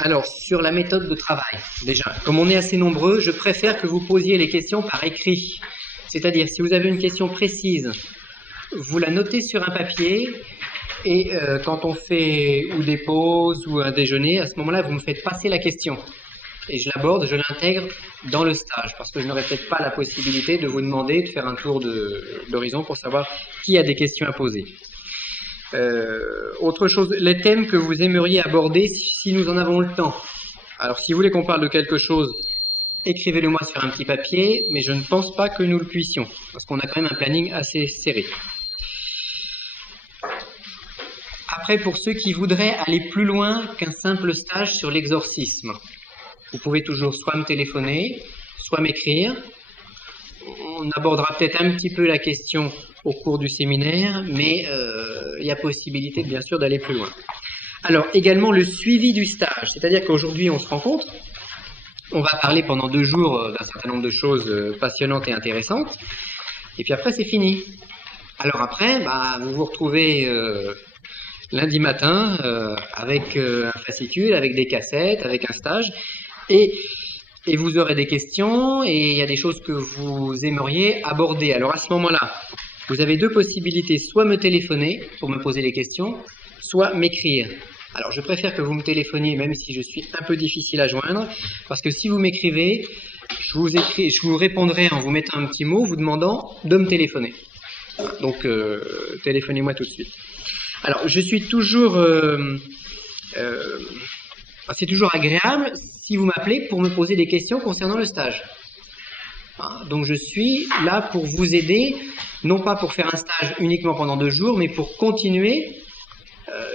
Alors, sur la méthode de travail, déjà, comme on est assez nombreux, je préfère que vous posiez les questions par écrit. C'est-à-dire, si vous avez une question précise, vous la notez sur un papier et quand on fait ou des pauses ou un déjeuner, à ce moment-là, vous me faites passer la question. Et je l'aborde, je l'intègre dans le stage, parce que je n'aurai peut-être pas la possibilité de vous demander de faire un tour d'horizon pour savoir qui a des questions à poser. Autre chose, les thèmes que vous aimeriez aborder si nous en avons le temps. Alors, si vous voulez qu'on parle de quelque chose, écrivez-le moi sur un petit papier, mais je ne pense pas que nous le puissions, parce qu'on a quand même un planning assez serré. Après, pour ceux qui voudraient aller plus loin qu'un simple stage sur l'exorcisme, vous pouvez toujours soit me téléphoner, soit m'écrire. On abordera peut-être un petit peu la question au cours du séminaire, mais il y a possibilité, bien sûr, d'aller plus loin. Alors, également le suivi du stage, c'est-à-dire qu'aujourd'hui, on se rencontre, on va parler pendant 2 jours d'un certain nombre de choses passionnantes et intéressantes, et puis après, c'est fini. Alors après, vous vous retrouvez lundi matin avec un fascicule, avec des cassettes, avec un stage, et vous aurez des questions, et il y a des choses que vous aimeriez aborder. Alors à ce moment-là, vous avez 2 possibilités, soit me téléphoner pour me poser les questions, soit m'écrire. Alors je préfère que vous me téléphoniez, même si je suis un peu difficile à joindre, parce que si vous m'écrivez, je vous répondrai en vous mettant un petit mot, vous demandant de me téléphoner. Donc téléphonez-moi tout de suite. Alors je suis toujours... c'est toujours agréable si vous m'appelez pour me poser des questions concernant le stage. Donc je suis là pour vous aider, non pas pour faire un stage uniquement pendant 2 jours, mais pour continuer,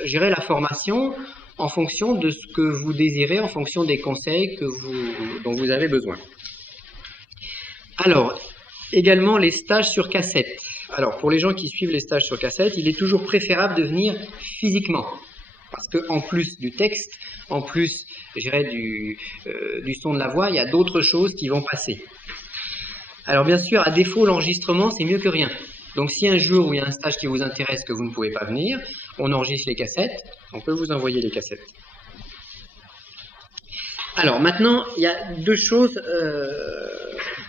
la formation en fonction de ce que vous désirez, en fonction des conseils dont vous avez besoin. Alors, également les stages sur cassette. Alors, pour les gens qui suivent les stages sur cassette, il est toujours préférable de venir physiquement. Parce qu'en plus du texte, en plus, du son de la voix, il y a d'autres choses qui vont passer. Alors bien sûr, à défaut, l'enregistrement, c'est mieux que rien. Donc si un jour où il y a un stage qui vous intéresse, que vous ne pouvez pas venir, on enregistre les cassettes, on peut vous envoyer les cassettes. Alors maintenant, il y a 2 choses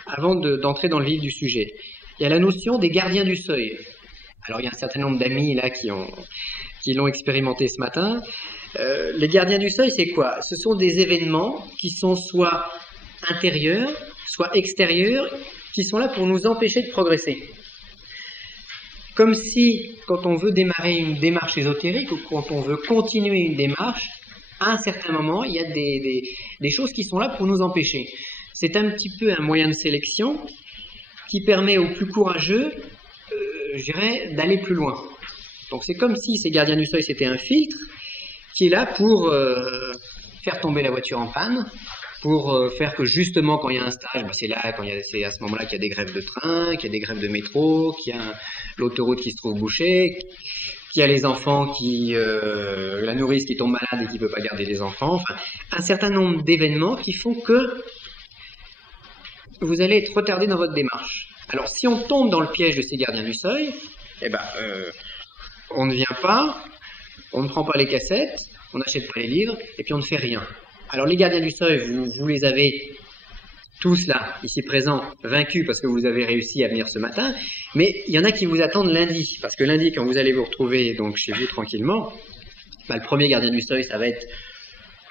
avant d'entrer dans le vif du sujet. Il y a la notion des gardiens du seuil. Alors il y a un certain nombre d'amis là qui l'ont expérimenté ce matin. Les gardiens du seuil, c'est quoi? Ce sont des événements qui sont soit intérieurs, soit extérieurs, qui sont là pour nous empêcher de progresser. Comme si, quand on veut démarrer une démarche ésotérique, ou quand on veut continuer une démarche, à un certain moment, il y a des choses qui sont là pour nous empêcher. C'est un petit peu un moyen de sélection qui permet aux plus courageux, d'aller plus loin. Donc c'est comme si ces gardiens du seuil, c'était un filtre qui est là pour faire tomber la voiture en panne, pour faire que justement quand il y a un stage, c'est à ce moment-là qu'il y a des grèves de train, qu'il y a des grèves de métro, qu'il y a l'autoroute qui se trouve bouchée, qu'il y a les enfants la nourrice qui tombe malade et qui ne peut pas garder les enfants, enfin un certain nombre d'événements qui font que vous allez être retardé dans votre démarche. Alors si on tombe dans le piège de ces gardiens du seuil, on ne vient pas, on ne prend pas les cassettes, on n'achète pas les livres, et puis on ne fait rien. Alors les gardiens du seuil, vous les avez tous là, ici présents, vaincus parce que vous avez réussi à venir ce matin, mais il y en a qui vous attendent lundi, parce que lundi, quand vous allez vous retrouver donc chez vous tranquillement, le premier gardien du seuil, ça va être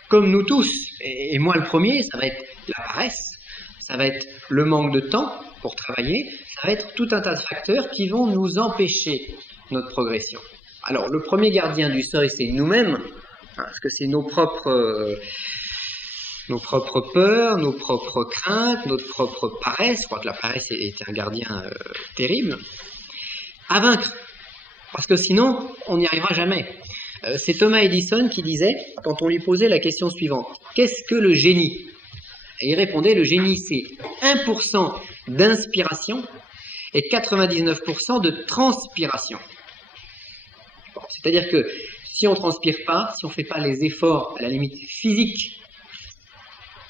comme nous tous, et moi le premier, ça va être la paresse, ça va être le manque de temps pour travailler, ça va être tout un tas de facteurs qui vont nous empêcher notre progression. Alors le premier gardien du seuil, c'est nous-mêmes, parce que c'est nos propres peurs, nos propres craintes, notre propre paresse. Je crois que la paresse est un gardien terrible à vaincre, parce que sinon on n'y arrivera jamais. C'est Thomas Edison qui disait, quand on lui posait la question suivante, qu'est-ce que le génie? Et il répondait, le génie c'est 1% d'inspiration et 99% de transpiration. Bon, c'est-à-dire que si on ne transpire pas, si on ne fait pas les efforts à la limite physiques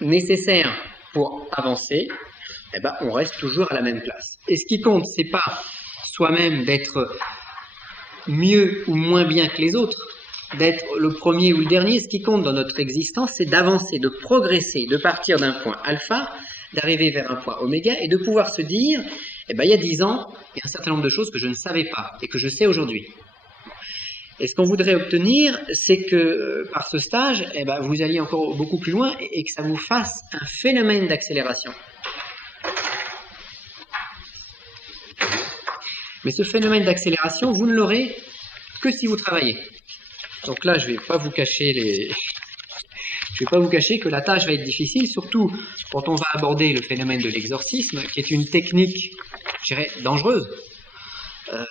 nécessaires pour avancer, on reste toujours à la même place. Et ce qui compte, c'est pas soi-même d'être mieux ou moins bien que les autres, d'être le premier ou le dernier. Ce qui compte dans notre existence, c'est d'avancer, de progresser, de partir d'un point alpha, d'arriver vers un point oméga et de pouvoir se dire, eh ben, il y a 10 ans, il y a un certain nombre de choses que je ne savais pas et que je sais aujourd'hui. Et ce qu'on voudrait obtenir, c'est que par ce stage, eh ben, vous alliez encore beaucoup plus loin et que ça vous fasse un phénomène d'accélération. Mais ce phénomène d'accélération, vous ne l'aurez que si vous travaillez. Donc là, je ne vais pas vous cacher que la tâche va être difficile, surtout quand on va aborder le phénomène de l'exorcisme, qui est une technique, je dirais, dangereuse.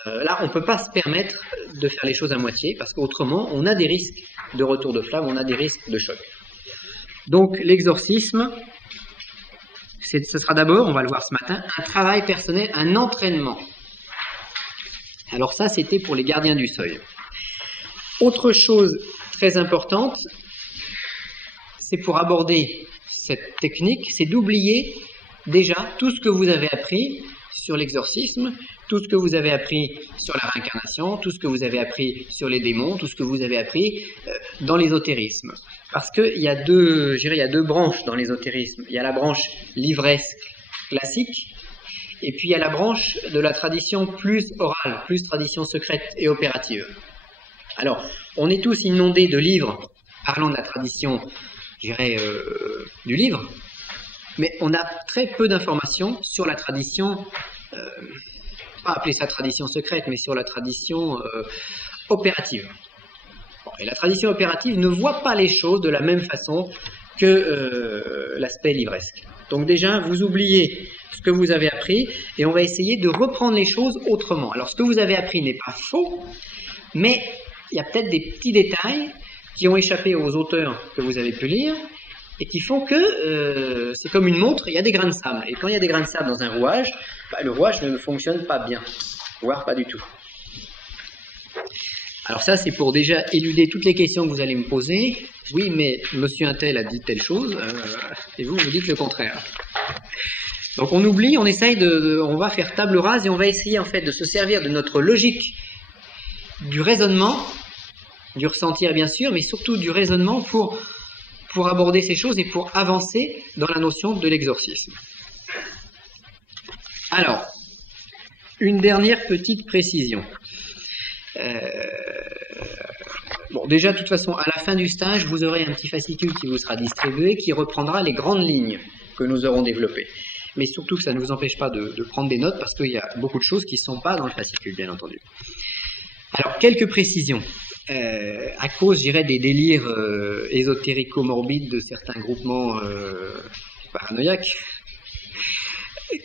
Là, on ne peut pas se permettre de faire les choses à moitié, parce qu'autrement, on a des risques de retour de flamme, on a des risques de choc. Donc, l'exorcisme, ce sera d'abord, on va le voir ce matin, un travail personnel, un entraînement. Alors ça, c'était pour les gardiens du seuil. Autre chose très importante, c'est pour aborder cette technique, c'est d'oublier déjà tout ce que vous avez appris sur l'exorcisme, tout ce que vous avez appris sur la réincarnation, tout ce que vous avez appris sur les démons, tout ce que vous avez appris dans l'ésotérisme. Parce qu'il y a deux branches dans l'ésotérisme. Il y a la branche livresque classique, et puis il y a la branche de la tradition plus orale, plus tradition secrète et opérative. Alors, on est tous inondés de livres parlant de la tradition, du livre, mais on a très peu d'informations sur la tradition, pas appeler ça tradition secrète, mais sur la tradition opérative. Bon, et la tradition opérative ne voit pas les choses de la même façon que l'aspect livresque. Donc déjà, vous oubliez ce que vous avez appris et on va essayer de reprendre les choses autrement. Alors ce que vous avez appris n'est pas faux, mais il y a peut-être des petits détails qui ont échappé aux auteurs que vous avez pu lire et qui font que c'est comme une montre, il y a des grains de sable. Et quand il y a des grains de sable dans un rouage, le rouage ne fonctionne pas bien, voire pas du tout. Alors ça, c'est pour déjà éluder toutes les questions que vous allez me poser. Oui, mais monsieur Untel a dit telle chose, et vous dites le contraire. Donc on oublie, on essaye on va faire table rase et on va essayer en fait de se servir de notre logique, du raisonnement, du ressentir bien sûr, mais surtout du raisonnement pour aborder ces choses et pour avancer dans la notion de l'exorcisme. Alors, une dernière petite précision. Bon, déjà, de toute façon, à la fin du stage, vous aurez un petit fascicule qui vous sera distribué, qui reprendra les grandes lignes que nous aurons développées. Mais surtout que ça ne vous empêche pas de prendre des notes, parce qu'il y a beaucoup de choses qui ne sont pas dans le fascicule, bien entendu. Alors, quelques précisions. À cause, je dirais, des délires ésotérico-morbides de certains groupements paranoïaques.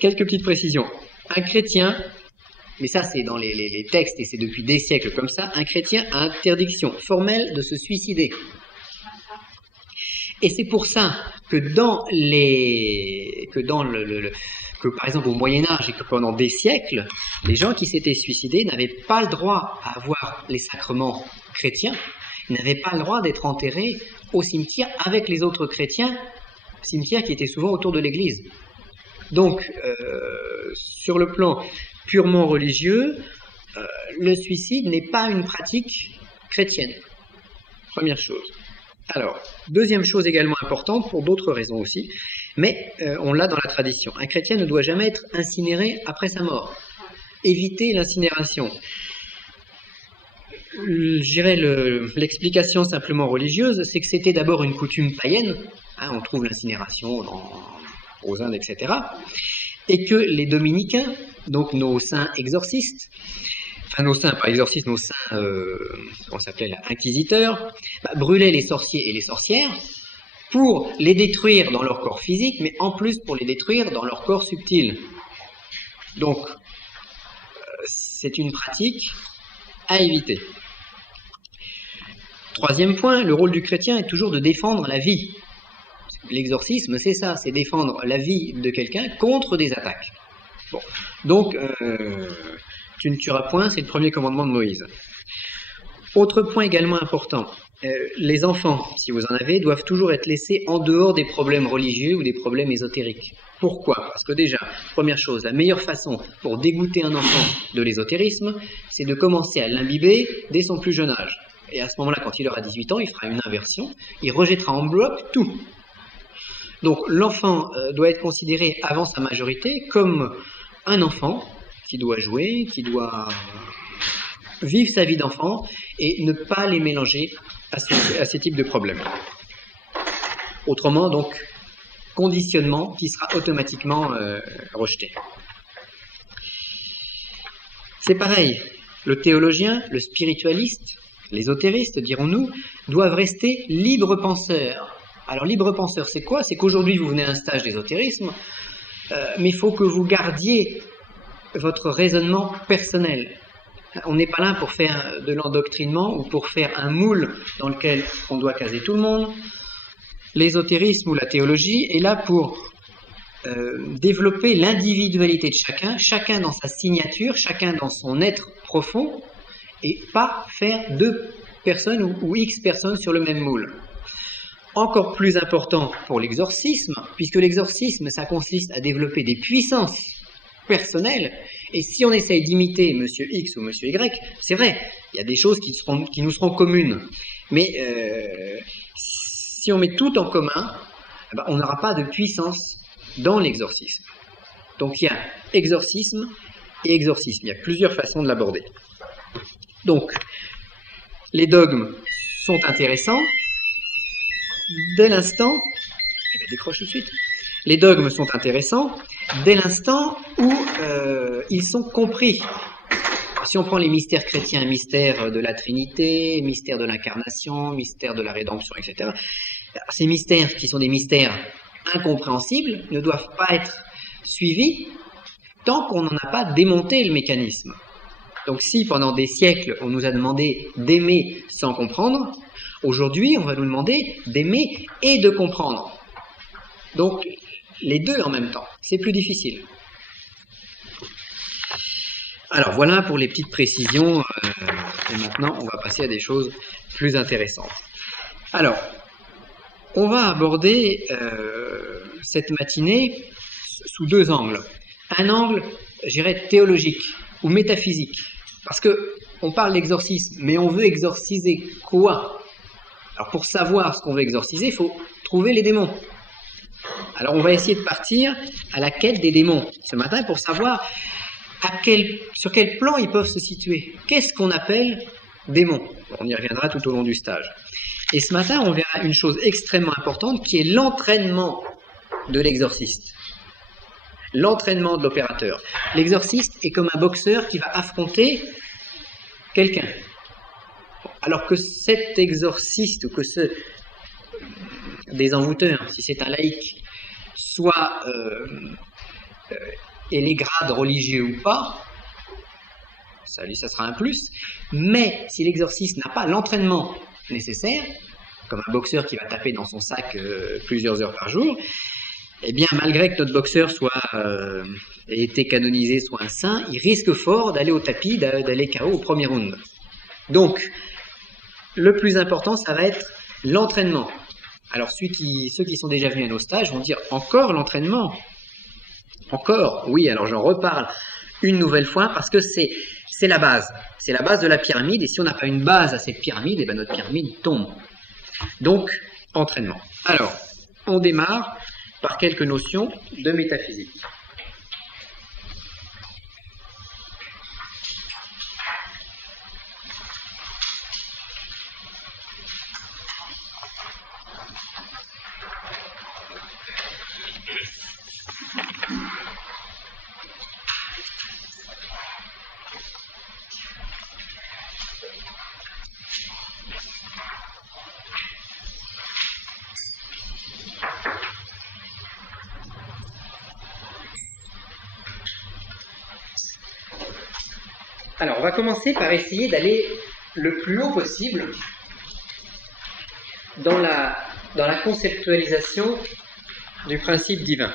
Quelques petites précisions. Un chrétien, mais ça c'est dans les textes et c'est depuis des siècles comme ça, un chrétien a interdiction formelle de se suicider. Et c'est pour ça que que par exemple au Moyen-Âge et que pendant des siècles, les gens qui s'étaient suicidés n'avaient pas le droit à avoir les sacrements chrétiens, ils n'avaient pas le droit d'être enterrés au cimetière avec les autres chrétiens, cimetière qui était souvent autour de l'église. Donc, sur le plan purement religieux, le suicide n'est pas une pratique chrétienne. Première chose. Alors, deuxième chose également importante, pour d'autres raisons aussi, mais on l'a dans la tradition. Un chrétien ne doit jamais être incinéré après sa mort. Éviter l'incinération. Je dirais l'explication simplement religieuse, c'est que c'était d'abord une coutume païenne. Hein, on trouve l'incinération aux Indes, etc. Et que les dominicains, donc nos saints exorcistes, enfin nos saints, pas exorcistes, nos saints, comment s'appelait là, inquisiteurs, brûlaient les sorciers et les sorcières pour les détruire dans leur corps physique, mais en plus pour les détruire dans leur corps subtil. Donc, c'est une pratique à éviter. Troisième point, le rôle du chrétien est toujours de défendre la vie. L'exorcisme, c'est ça, c'est défendre la vie de quelqu'un contre des attaques. Bon. Donc, tu ne tueras point, c'est le premier commandement de Moïse. Autre point également important, les enfants, si vous en avez, doivent toujours être laissés en dehors des problèmes religieux ou des problèmes ésotériques. Pourquoi ? Parce que déjà, première chose, la meilleure façon pour dégoûter un enfant de l'ésotérisme, c'est de commencer à l'imbiber dès son plus jeune âge. Et à ce moment-là, quand il aura 18 ans, il fera une inversion, il rejettera en bloc tout. Donc l'enfant doit être considéré avant sa majorité comme un enfant qui doit jouer, qui doit vivre sa vie d'enfant et ne pas les mélanger à ces types de problèmes. Autrement, donc, conditionnement qui sera automatiquement rejeté. C'est pareil, le théologien, le spiritualiste, l'ésotériste, dirons-nous, doivent rester libres penseurs. Alors, libre penseur, c'est quoi? C'est qu'aujourd'hui, vous venez à un stage d'ésotérisme, mais il faut que vous gardiez votre raisonnement personnel. On n'est pas là pour faire de l'endoctrinement ou pour faire un moule dans lequel on doit caser tout le monde. L'ésotérisme ou la théologie est là pour développer l'individualité de chacun dans sa signature, chacun dans son être profond, et pas faire deux personnes ou X personnes sur le même moule. Encore plus important pour l'exorcisme, puisque l'exorcisme, ça consiste à développer des puissances personnelles, et si on essaye d'imiter Monsieur X ou Monsieur Y, c'est vrai, il y a des choses qui nous seront communes, mais si on met tout en commun, on n'aura pas de puissance dans l'exorcisme. Donc il y a exorcisme et exorcisme, il y a plusieurs façons de l'aborder. Donc, les dogmes sont intéressants dès l'instant, décroche tout de suite. Les dogmes sont intéressants dès l'instant où ils sont compris. Si on prend les mystères chrétiens, mystère de la Trinité, mystère de l'incarnation, mystère de la rédemption, etc., ces mystères qui sont des mystères incompréhensibles ne doivent pas être suivis tant qu'on n'en a pas démonté le mécanisme. Donc si pendant des siècles on nous a demandé d'aimer sans comprendre, aujourd'hui on va nous demander d'aimer et de comprendre. Donc les deux en même temps, c'est plus difficile. Alors voilà pour les petites précisions, et maintenant on va passer à des choses plus intéressantes. Alors, on va aborder cette matinée sous deux angles. Un angle, je dirais, théologique ou métaphysique, parce que on parle d'exorcisme, mais on veut exorciser quoi? Alors pour savoir ce qu'on veut exorciser, il faut trouver les démons. Alors on va essayer de partir à la quête des démons ce matin pour savoir sur quel plan ils peuvent se situer. Qu'est-ce qu'on appelle démons? On y reviendra tout au long du stage. Et ce matin, on verra une chose extrêmement importante qui est l'entraînement de l'exorciste. L'entraînement de l'opérateur. L'exorciste est comme un boxeur qui va affronter quelqu'un. Alors que cet exorciste ou que ce désenvoûteur, si c'est un laïc, soit ait les grades religieux ou pas, ça sera un plus, mais si l'exorciste n'a pas l'entraînement nécessaire, comme un boxeur qui va taper dans son sac plusieurs heures par jour, eh bien malgré que notre boxeur ait été canonisé, soit un saint, il risque fort d'aller au tapis, d'aller KO au premier round. Donc, le plus important, ça va être l'entraînement. Alors ceux qui sont déjà venus à nos stages vont dire « Encore l'entraînement ?» Encore, oui, alors j'en reparle une nouvelle fois parce que c'est la base. C'est la base de la pyramide et si on n'a pas une base à cette pyramide, eh bien notre pyramide tombe. Donc, entraînement. Alors, on démarre par quelques notions de métaphysique. Alors, on va commencer par essayer d'aller le plus haut possible dans la conceptualisation du principe divin,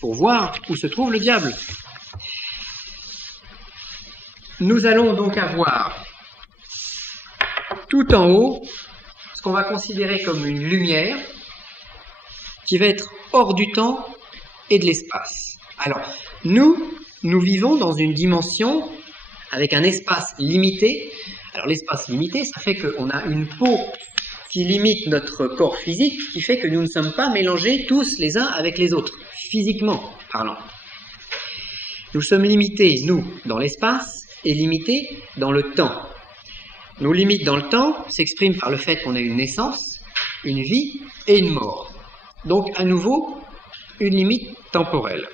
pour voir où se trouve le diable. Nous allons donc avoir tout en haut ce qu'on va considérer comme une lumière qui va être hors du temps et de l'espace. Alors, nous vivons dans une dimension avec un espace limité, Alors l'espace limité, ça fait qu'on a une peau qui limite notre corps physique, qui fait que nous ne sommes pas mélangés tous les uns avec les autres, physiquement parlant. Nous sommes limités, nous, dans l'espace, et limités dans le temps. Nos limites dans le temps s'expriment par le fait qu'on a une naissance, une vie et une mort. Donc, à nouveau, une limite temporelle.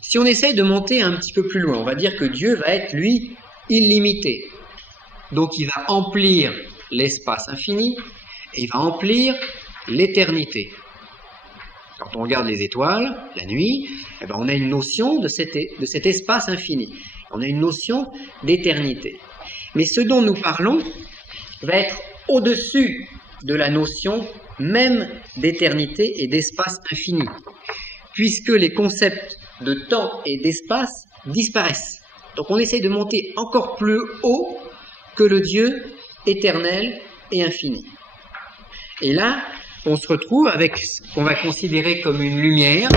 Si on essaye de monter un petit peu plus loin, on va dire que Dieu va être, lui, illimité. Donc, il va emplir l'espace infini et il va emplir l'éternité. Quand on regarde les étoiles, la nuit, eh ben, on a une notion de cet espace infini. On a une notion d'éternité. Mais ce dont nous parlons va être au-dessus de la notion même d'éternité et d'espace infini, puisque les concepts de temps et d'espace disparaissent. Donc on essaie de monter encore plus haut que le Dieu éternel et infini. Et là, on se retrouve avec ce qu'on va considérer comme une lumière.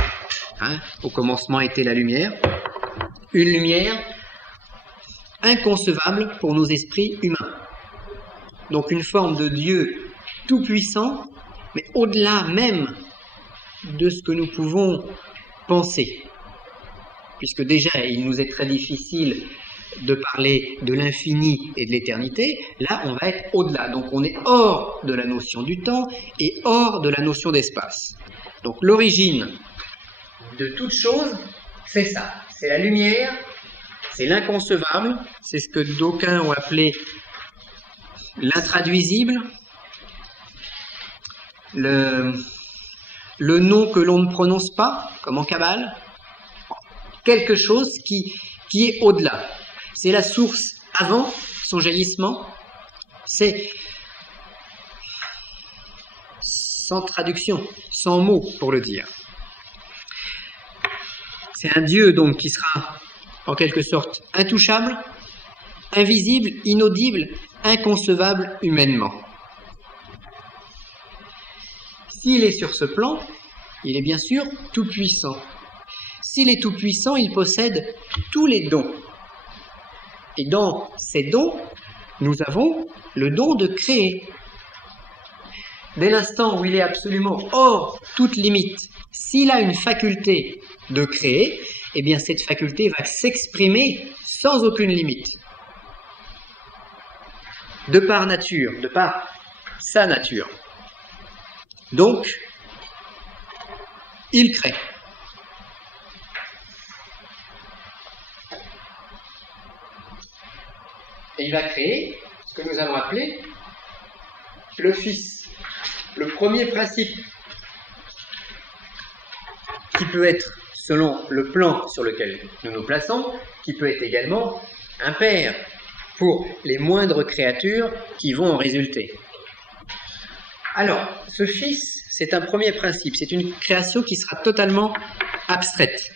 Au commencement était la lumière. Une lumière inconcevable pour nos esprits humains. Donc une forme de Dieu tout-puissant, mais au-delà même de ce que nous pouvons penser. Puisque déjà, il nous est très difficile de parler de l'infini et de l'éternité, là, on va être au-delà. Donc on est hors de la notion du temps et hors de la notion d'espace. Donc l'origine de toute chose, c'est ça. C'est la lumière, c'est l'inconcevable, c'est ce que d'aucuns ont appelé l'intraduisible, le nom que l'on ne prononce pas, comme en Kabbale, quelque chose qui est au-delà. C'est la source avant son jaillissement, c'est sans traduction, sans mots pour le dire. C'est un Dieu donc qui sera en quelque sorte intouchable, invisible, inaudible, inconcevable humainement. S'il est sur ce plan, il est bien sûr tout-puissant. S'il est tout-puissant, il possède tous les dons. Et dans ces dons, nous avons le don de créer. Dès l'instant où il est absolument hors toute limite, s'il a une faculté de créer, eh bien cette faculté va s'exprimer sans aucune limite. De par nature, de par sa nature. Donc, il crée. Et il va créer ce que nous allons appeler le Fils. Le premier principe qui peut être, selon le plan sur lequel nous nous plaçons, qui peut être également un Père pour les moindres créatures qui vont en résulter. Alors, ce Fils, c'est un premier principe, c'est une création qui sera totalement abstraite.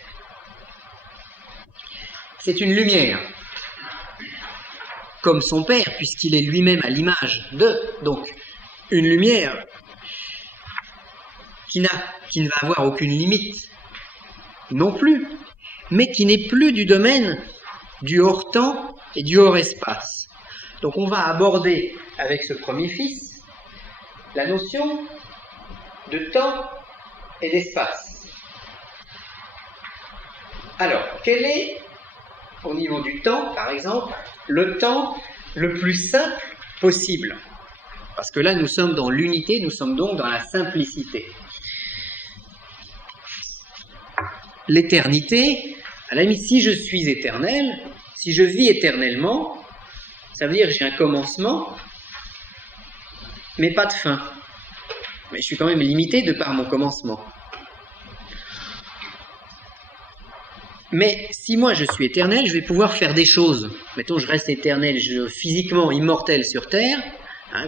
C'est une lumière, comme son Père, puisqu'il est lui-même à l'image de, donc, une lumière qui ne va avoir aucune limite non plus, mais qui n'est plus du domaine du hors-temps et du hors-espace. Donc on va aborder avec ce premier Fils la notion de temps et d'espace. Alors, quel est, au niveau du temps, par exemple, le temps le plus simple possible? Parce que là, nous sommes dans l'unité, nous sommes donc dans la simplicité. L'éternité, à la limite, si je suis éternel, si je vis éternellement, ça veut dire que j'ai un commencement, mais pas de fin. Mais je suis quand même limité de par mon commencement. Mais si moi je suis éternel, je vais pouvoir faire des choses. Mettons, je reste éternel, physiquement immortel sur Terre,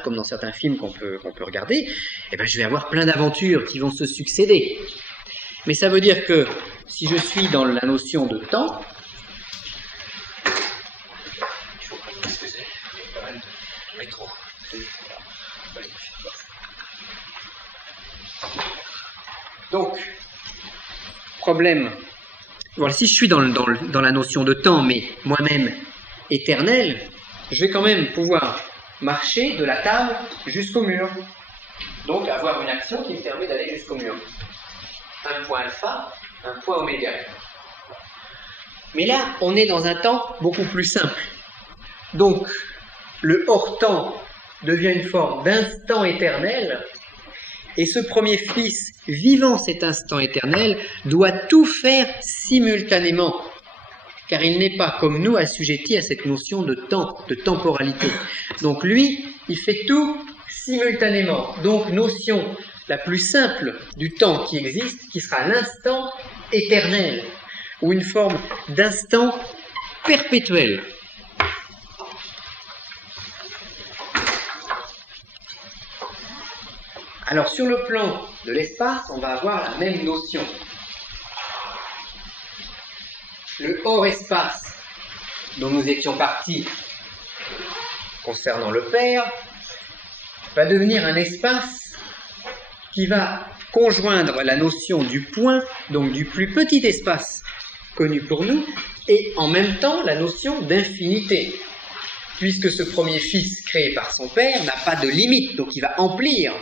comme dans certains films qu'on peut regarder, et ben je vais avoir plein d'aventures qui vont se succéder. Mais ça veut dire que si je suis dans la notion de temps, il faut m'excuser, il y a pas mal de métro. Donc, problème. Voilà, si je suis dans la notion de temps, mais moi-même éternel, je vais quand même pouvoir marcher de la table jusqu'au mur. Donc avoir une action qui me permet d'aller jusqu'au mur. Un point alpha, un point oméga. Mais là, on est dans un temps beaucoup plus simple. Donc, le hors-temps devient une forme d'instant éternel, et ce premier fils, vivant cet instant éternel, doit tout faire simultanément, car il n'est pas, comme nous, assujetti à cette notion de temps, de temporalité. Donc lui, il fait tout simultanément. Donc, notion la plus simple du temps qui existe, qui sera l'instant éternel, ou une forme d'instant perpétuel. Alors sur le plan de l'espace, on va avoir la même notion. Le hors-espace dont nous étions partis concernant le Père va devenir un espace qui va conjoindre la notion du point, donc du plus petit espace connu pour nous, et en même temps la notion d'infinité, puisque ce premier fils créé par son Père n'a pas de limite, donc il va emplir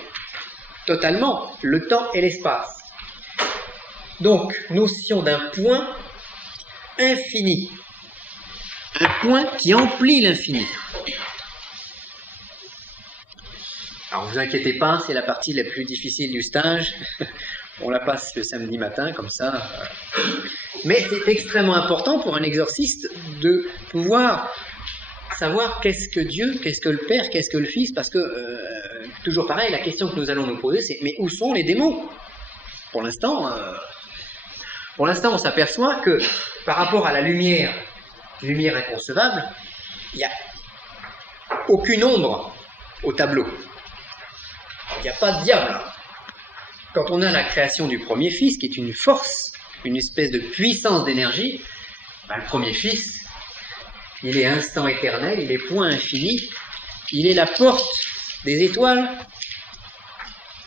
totalement le temps et l'espace. Donc, notion d'un point infini. Un point qui emplit l'infini. Alors, vous inquiétez pas, c'est la partie la plus difficile du stage. On la passe le samedi matin, comme ça. Mais c'est extrêmement important pour un exorciste de pouvoir savoir qu'est-ce que Dieu, qu'est-ce que le Père, qu'est-ce que le Fils, parce que, toujours pareil, la question que nous allons nous poser, c'est, mais où sont les démons? Pour l'instant, on s'aperçoit que, par rapport à la lumière inconcevable, il n'y a aucune ombre au tableau. Il n'y a pas de diable. Quand on a la création du premier Fils, qui est une force, une espèce de puissance d'énergie, le premier Fils, il est instant éternel, il est point infini, il est la porte des étoiles,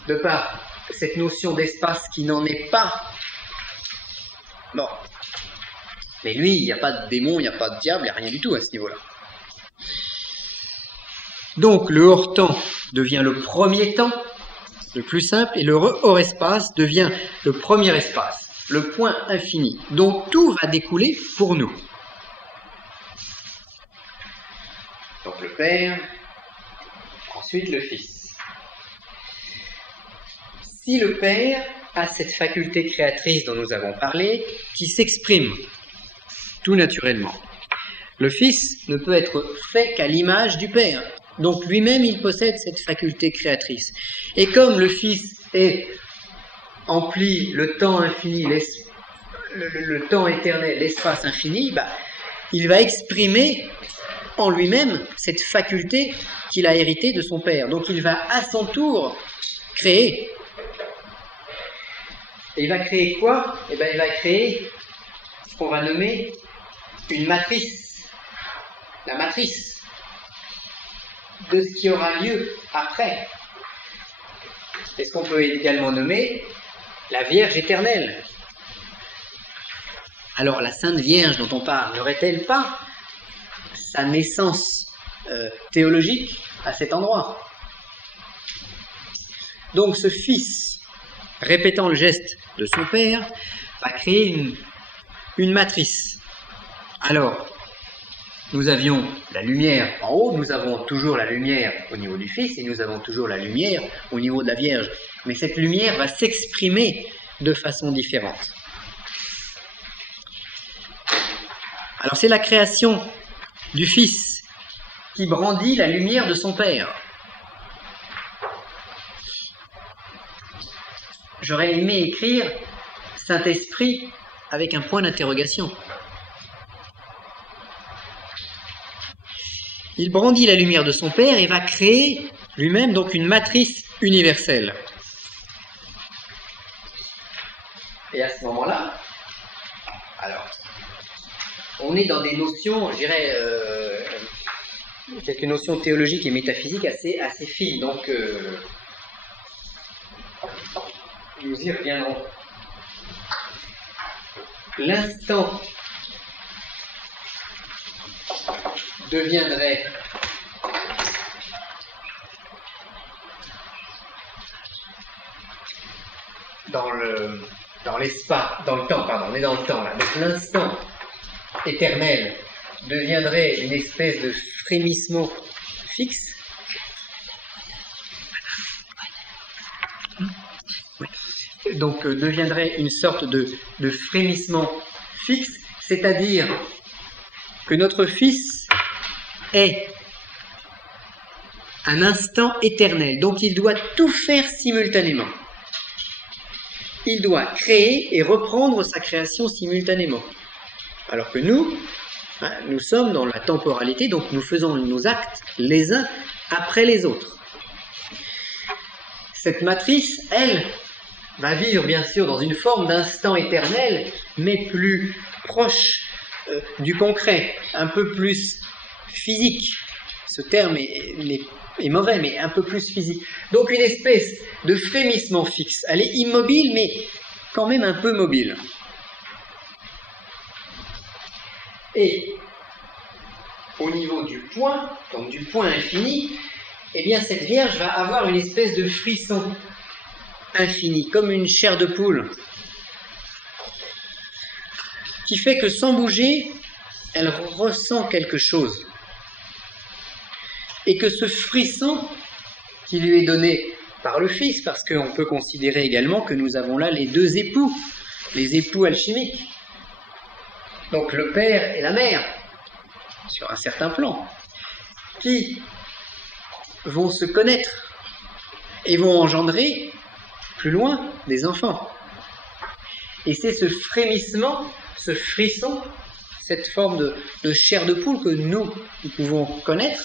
de par cette notion d'espace qui n'en est pas. Bon. Mais lui, il n'y a pas de démon, il n'y a pas de diable, il n'y a rien du tout à ce niveau-là. Donc le hors-temps devient le premier temps, le plus simple, et le hors-espace devient le premier espace, le point infini, dont tout va découler pour nous. Donc le Père, ensuite le Fils. Si le Père a cette faculté créatrice dont nous avons parlé, qui s'exprime tout naturellement, le Fils ne peut être fait qu'à l'image du Père. Donc lui-même, il possède cette faculté créatrice. Et comme le Fils emplit le temps infini, le temps éternel, l'espace infini, il va exprimer en lui-même cette faculté qu'il a héritée de son Père. Donc il va à son tour créer. Et il va créer quoi? Il va créer ce qu'on va nommer une matrice. La matrice de ce qui aura lieu après. Et ce qu'on peut également nommer la Vierge éternelle. Alors la Sainte Vierge dont on parle, n'aurait-elle pas sa naissance théologique à cet endroit? Donc ce Fils, répétant le geste de son Père, va créer une matrice. Alors, nous avions la lumière en haut, nous avons toujours la lumière au niveau du Fils, et nous avons toujours la lumière au niveau de la Vierge. Mais cette lumière va s'exprimer de façon différente. Alors c'est la création du Fils qui brandit la lumière de son Père. J'aurais aimé écrire Saint-Esprit avec un point d'interrogation. Il brandit la lumière de son Père et va créer lui-même donc une matrice universelle. Et à ce moment-là, alors, on est dans des notions, je dirais, quelques notions théologiques et métaphysiques assez fines, donc nous y reviendrons. L'instant deviendrait dans l'espace, dans le temps, pardon, on est dans le temps là. Donc l'instant éternel deviendrait une espèce de frémissement fixe. Donc deviendrait une sorte de frémissement fixe, c'est-à-dire que notre Fils est un instant éternel, donc il doit tout faire simultanément. Il doit créer et reprendre sa création simultanément. Alors que nous, nous sommes dans la temporalité, donc nous faisons nos actes les uns après les autres. Cette matrice, elle, va vivre bien sûr dans une forme d'instant éternel, mais plus proche du concret, un peu plus physique. Ce terme est mauvais, mais un peu plus physique. Donc une espèce de frémissement fixe. Elle est immobile, mais quand même un peu mobile. Et au niveau du point, donc du point infini, eh bien cette Vierge va avoir une espèce de frisson infini, comme une chair de poule, qui fait que sans bouger, elle ressent quelque chose. Et que ce frisson qui lui est donné par le Fils, parce qu'on peut considérer également que nous avons là les deux époux, les époux alchimiques, donc le père et la mère, sur un certain plan, qui vont se connaître et vont engendrer plus loin des enfants. Et c'est ce frémissement, ce frisson, cette forme de chair de poule que nous pouvons connaître,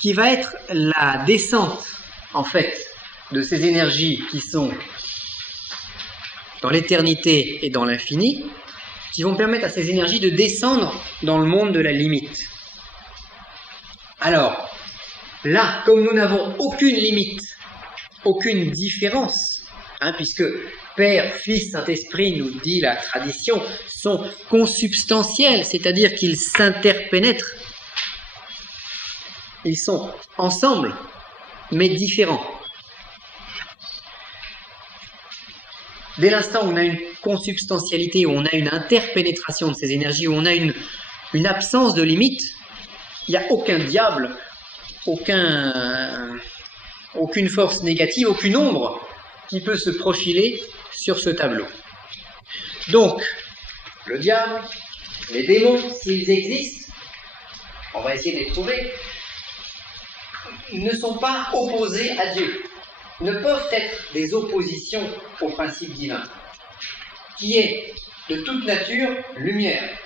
qui va être la descente, en fait, de ces énergies qui sont dans l'éternité et dans l'infini, qui vont permettre à ces énergies de descendre dans le monde de la limite. Alors, là, comme nous n'avons aucune limite, aucune différence, puisque Père, Fils, Saint-Esprit, nous dit la tradition, sont consubstantiels, c'est-à-dire qu'ils s'interpénètrent. Ils sont ensemble, mais différents. Dès l'instant où on a une consubstantialité, où on a une interpénétration de ces énergies, où on a une absence de limite, il n'y a aucun diable, aucune force négative, aucune ombre qui peut se profiler sur ce tableau. Donc, le diable, les démons, s'ils existent, on va essayer de les trouver, ne sont pas opposés à Dieu, ne peuvent être des oppositions au principe divin, qui est de toute nature lumière,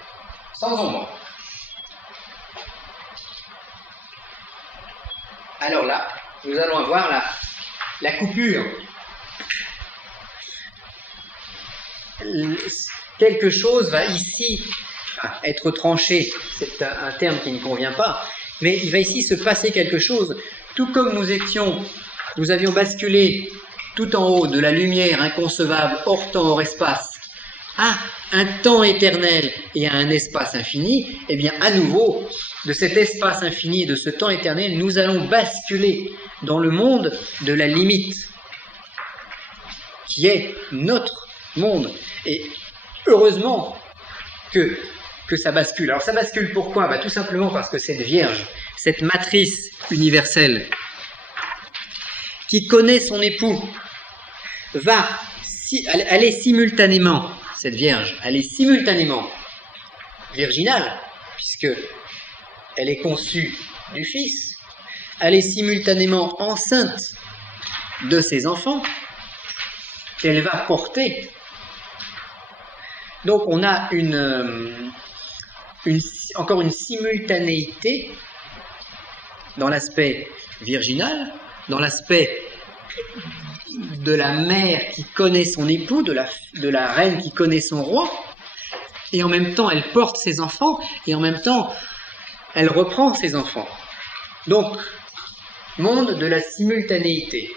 sans ombre. Alors là, nous allons avoir la coupure. Quelque chose va ici être tranché, c'est un terme qui ne convient pas, mais il va ici se passer quelque chose, tout comme nous avions basculé tout en haut de la lumière inconcevable, hors temps, hors espace, à un temps éternel et à un espace infini, et bien à nouveau, de cet espace infini et de ce temps éternel, nous allons basculer dans le monde de la limite, qui est notre monde. Et heureusement que ça bascule. Alors ça bascule pourquoi ? Tout simplement parce que cette Vierge, cette matrice universelle, qui connaît son époux, elle est simultanément, cette Vierge, elle est simultanément virginale, puisque elle est conçue du Fils, elle est simultanément enceinte de ses enfants, qu'elle va porter. Donc on a encore une simultanéité dans l'aspect virginal, dans l'aspect de la mère qui connaît son époux, de la reine qui connaît son roi, et en même temps elle porte ses enfants, et en même temps elle reprend ses enfants. Donc, monde de la simultanéité.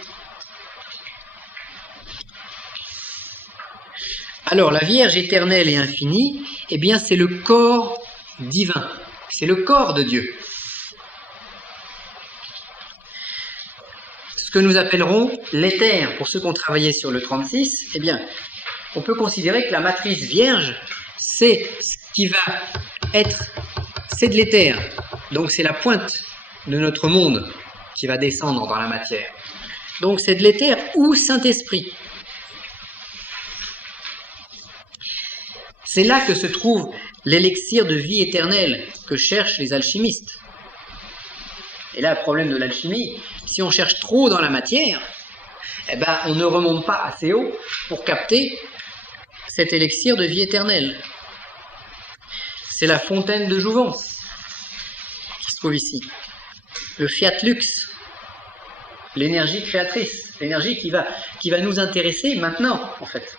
Alors, la Vierge éternelle et infinie, eh bien, c'est le corps divin, c'est le corps de Dieu. ce que nous appellerons l'éther. Pour ceux qui ont travaillé sur le 36, eh bien, on peut considérer que la matrice vierge, c'est ce qui va être, c'est de l'éther. Donc c'est la pointe de notre monde qui va descendre dans la matière. Donc c'est de l'éther ou Saint-Esprit. C'est là que se trouve l'élixir de vie éternelle que cherchent les alchimistes. Et là, le problème de l'alchimie, si on cherche trop dans la matière, eh ben, on ne remonte pas assez haut pour capter cet élixir de vie éternelle. C'est la fontaine de jouvence qui se trouve ici. Le fiat lux, l'énergie créatrice, l'énergie qui va nous intéresser maintenant, en fait.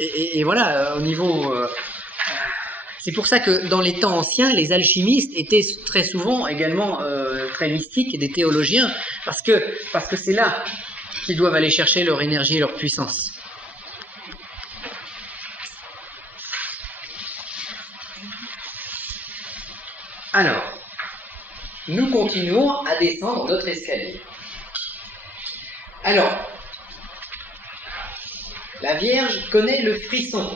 Et voilà, au niveau... c'est pour ça que dans les temps anciens, les alchimistes étaient très souvent également très mystiques et des théologiens, parce que c'est là qu'ils doivent aller chercher leur énergie et leur puissance. Alors, nous continuons à descendre notre escalier. Alors, la Vierge connaît le frisson,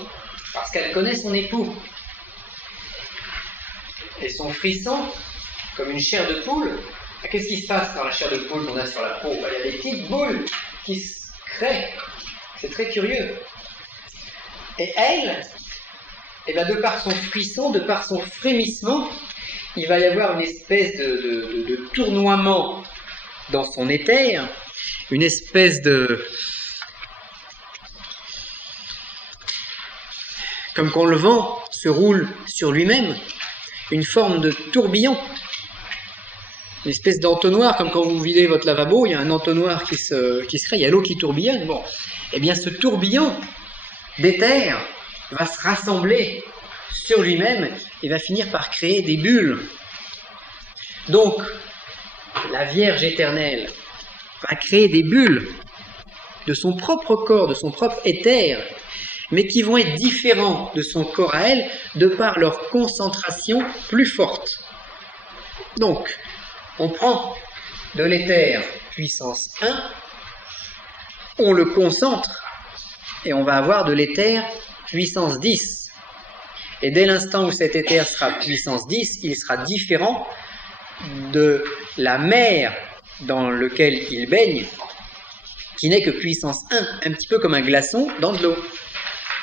parce qu'elle connaît son époux. Et son frisson, comme une chair de poule, qu'est-ce qui se passe dans la chair de poule qu'on a sur la peau? Il y a des petites boules qui se créent. C'est très curieux. Et elle, eh bien, de par son frisson, de par son frémissement, il va y avoir une espèce de tournoiement dans son éther, une espèce de... comme quand le vent se roule sur lui-même, une forme de tourbillon, une espèce d'entonnoir, comme quand vous videz votre lavabo, il y a un entonnoir qui se crée, il y a l'eau qui tourbillonne. Bon, eh bien ce tourbillon d'éther va se rassembler sur lui-même et va finir par créer des bulles. Donc, la Vierge éternelle va créer des bulles de son propre corps, de son propre éther, mais qui vont être différents de son corps à elle, de par leur concentration plus forte. Donc, on prend de l'éther puissance 1, on le concentre, et on va avoir de l'éther puissance 10. Et dès l'instant où cet éther sera puissance 10, il sera différent de la mer dans laquelle il baigne, qui n'est que puissance 1, un petit peu comme un glaçon dans de l'eau.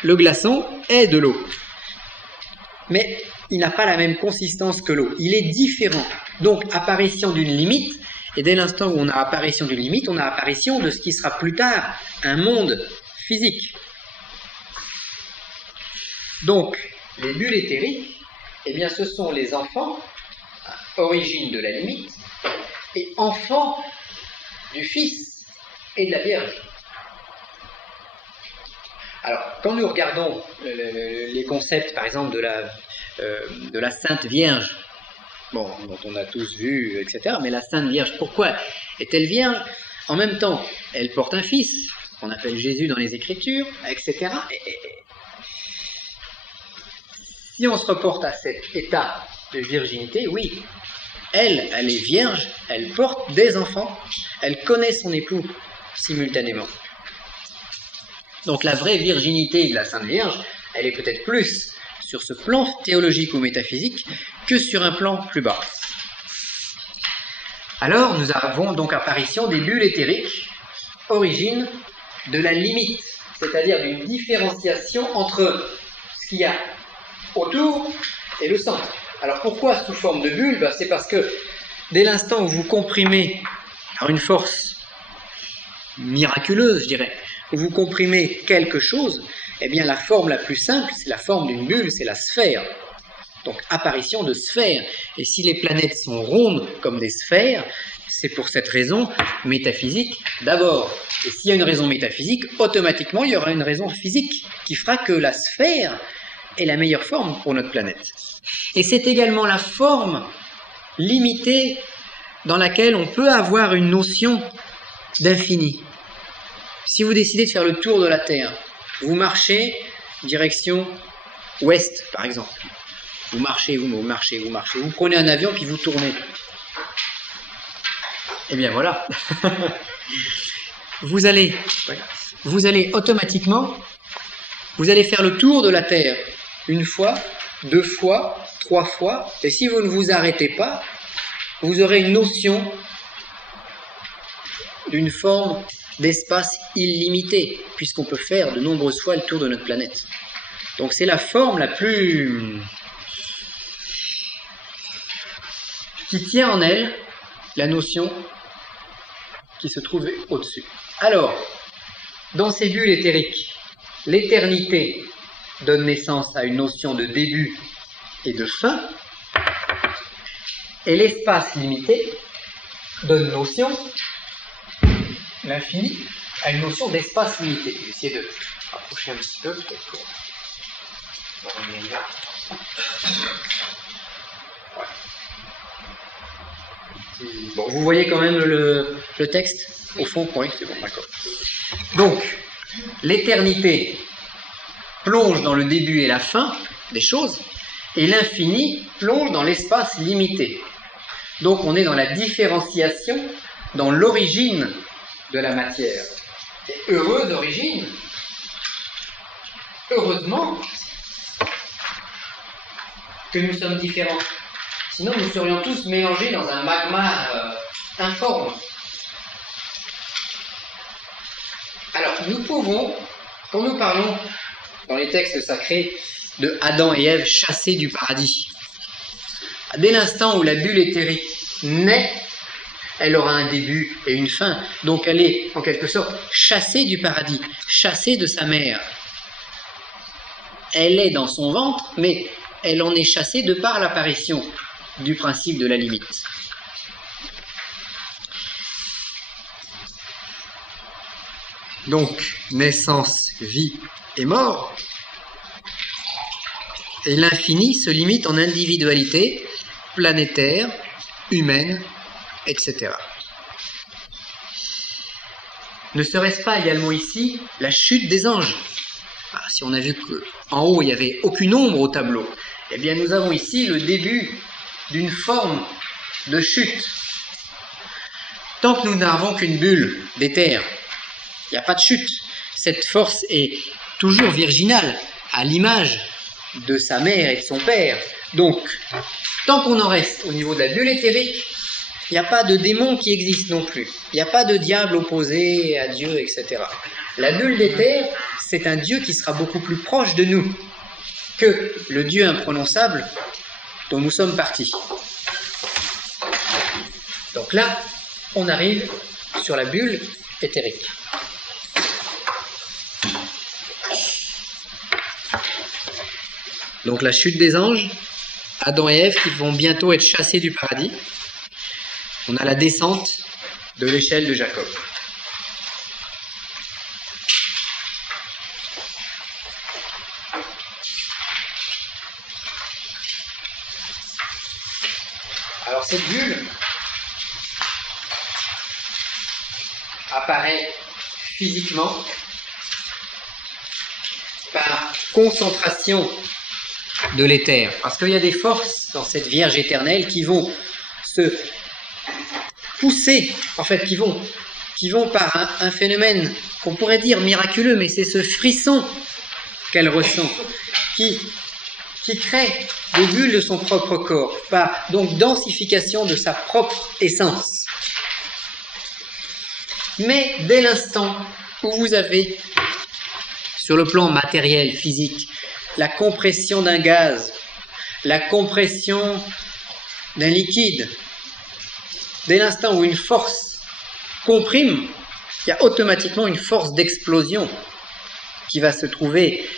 Le glaçon est de l'eau, mais il n'a pas la même consistance que l'eau, il est différent. Donc, apparition d'une limite, et dès l'instant où on a apparition d'une limite, on a apparition de ce qui sera plus tard un monde physique. Donc, les bulles éthériques, eh bien, ce sont les enfants, origine de la limite, et enfants du Fils et de la Vierge. Alors, quand nous regardons les concepts, par exemple, de la Sainte Vierge, bon, dont on a tous vu, etc., mais la Sainte Vierge, pourquoi est-elle vierge? En même temps, elle porte un fils, qu'on appelle Jésus dans les Écritures, etc. Si on se reporte à cet état de virginité, oui, elle est vierge, elle porte des enfants, elle connaît son époux simultanément. Donc la vraie virginité de la Sainte Vierge, elle est peut-être plus sur ce plan théologique ou métaphysique que sur un plan plus bas. Alors nous avons donc apparition des bulles éthériques, origine de la limite, c'est-à-dire d'une différenciation entre ce qu'il y a autour et le centre. Alors pourquoi sous forme de bulles? C'est parce que dès l'instant où vous comprimez par une force miraculeuse, je dirais, où vous comprimez quelque chose, eh bien la forme la plus simple, c'est la forme d'une bulle, c'est la sphère. Donc apparition de sphère. Et si les planètes sont rondes comme des sphères, c'est pour cette raison métaphysique d'abord. Et s'il y a une raison métaphysique, automatiquement il y aura une raison physique qui fera que la sphère est la meilleure forme pour notre planète. Et c'est également la forme limitée dans laquelle on peut avoir une notion d'infini. Si vous décidez de faire le tour de la Terre, vous marchez direction ouest, par exemple. Vous marchez, vous prenez un avion puis vous tournez. Eh bien voilà. Vous allez automatiquement, vous allez faire le tour de la Terre une fois, 2 fois, 3 fois, et si vous ne vous arrêtez pas, vous aurez une notion d'une forme d'espace illimité, puisqu'on peut faire de nombreuses fois le tour de notre planète. Donc c'est la forme la plus... qui tient en elle la notion qui se trouve au-dessus. Alors, dans ces bulles éthériques, l'éternité donne naissance à une notion de début et de fin, et l'espace limité donne notion, l'infini, à une notion d'espace limité. Je vais essayer de rapprocher un petit peu, peut-être pour... Bon, vous voyez quand même le texte au fond? Oui, c'est bon, d'accord. Donc, l'éternité plonge dans le début et la fin des choses, et l'infini plonge dans l'espace limité. Donc, on est dans la différenciation, dans l'origine de la matière. Et heureuse origine, heureusement que nous sommes différents. Sinon, nous serions tous mélangés dans un magma informe. Alors, nous pouvons, quand nous parlons dans les textes sacrés de Adam et Ève chassés du paradis, dès l'instant où la bulle éthérique naît, elle aura un début et une fin. Donc, elle est, en quelque sorte, chassée du paradis, chassée de sa mère. Elle est dans son ventre, mais elle en est chassée de par l'apparition du principe de la limite. Donc, naissance, vie et mort, et l'infini se limite en individualité planétaire, humaine, etc. Ne serait-ce pas également ici la chute des anges? Si on a vu qu'en haut il n'y avait aucune ombre au tableau, eh bien nous avons ici le début d'une forme de chute. Tant que nous n'avons qu'une bulle d'éther, il n'y a pas de chute. Cette force est toujours virginale, à l'image de sa mère et de son père. Donc, tant qu'on en reste au niveau de la bulle éthérique, il n'y a pas de démon qui existe non plus. Il n'y a pas de diable opposé à Dieu, etc. La bulle d'éther, c'est un Dieu qui sera beaucoup plus proche de nous que le Dieu imprononçable dont nous sommes partis. Donc là, on arrive sur la bulle éthérique. Donc la chute des anges, Adam et Ève qui vont bientôt être chassés du paradis. On a la descente de l'échelle de Jacob. Alors cette bulle apparaît physiquement par concentration de l'éther, parce qu'il y a des forces dans cette Vierge éternelle qui vont se pousser, en fait qui vont par un phénomène qu'on pourrait dire miraculeux, mais c'est ce frisson qu'elle ressent, qui crée des bulles de son propre corps, par donc densification de sa propre essence. Mais dès l'instant où vous avez, sur le plan matériel, physique, la compression d'un gaz, la compression d'un liquide, dès l'instant où une force comprime, il y a automatiquement une force d'explosion qui va se trouver,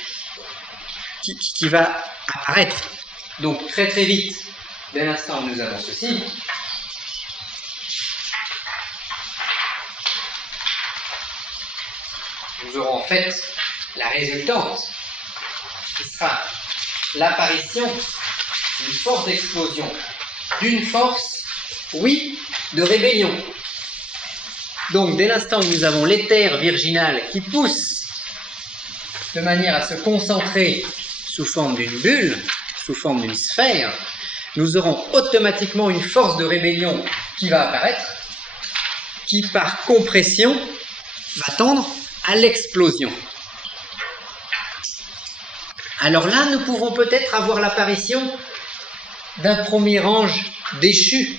qui va apparaître. Donc très très vite, dès l'instant où nous avons ceci, nous aurons en fait la résultante, qui sera l'apparition d'une force d'explosion, d'une force, oui, de rébellion. Donc dès l'instant où nous avons l'éther virginal qui pousse de manière à se concentrer sous forme d'une bulle, sous forme d'une sphère, nous aurons automatiquement une force de rébellion qui va apparaître qui par compression va tendre à l'explosion. Alors là, nous pouvons peut-être avoir l'apparition d'un premier ange déchu,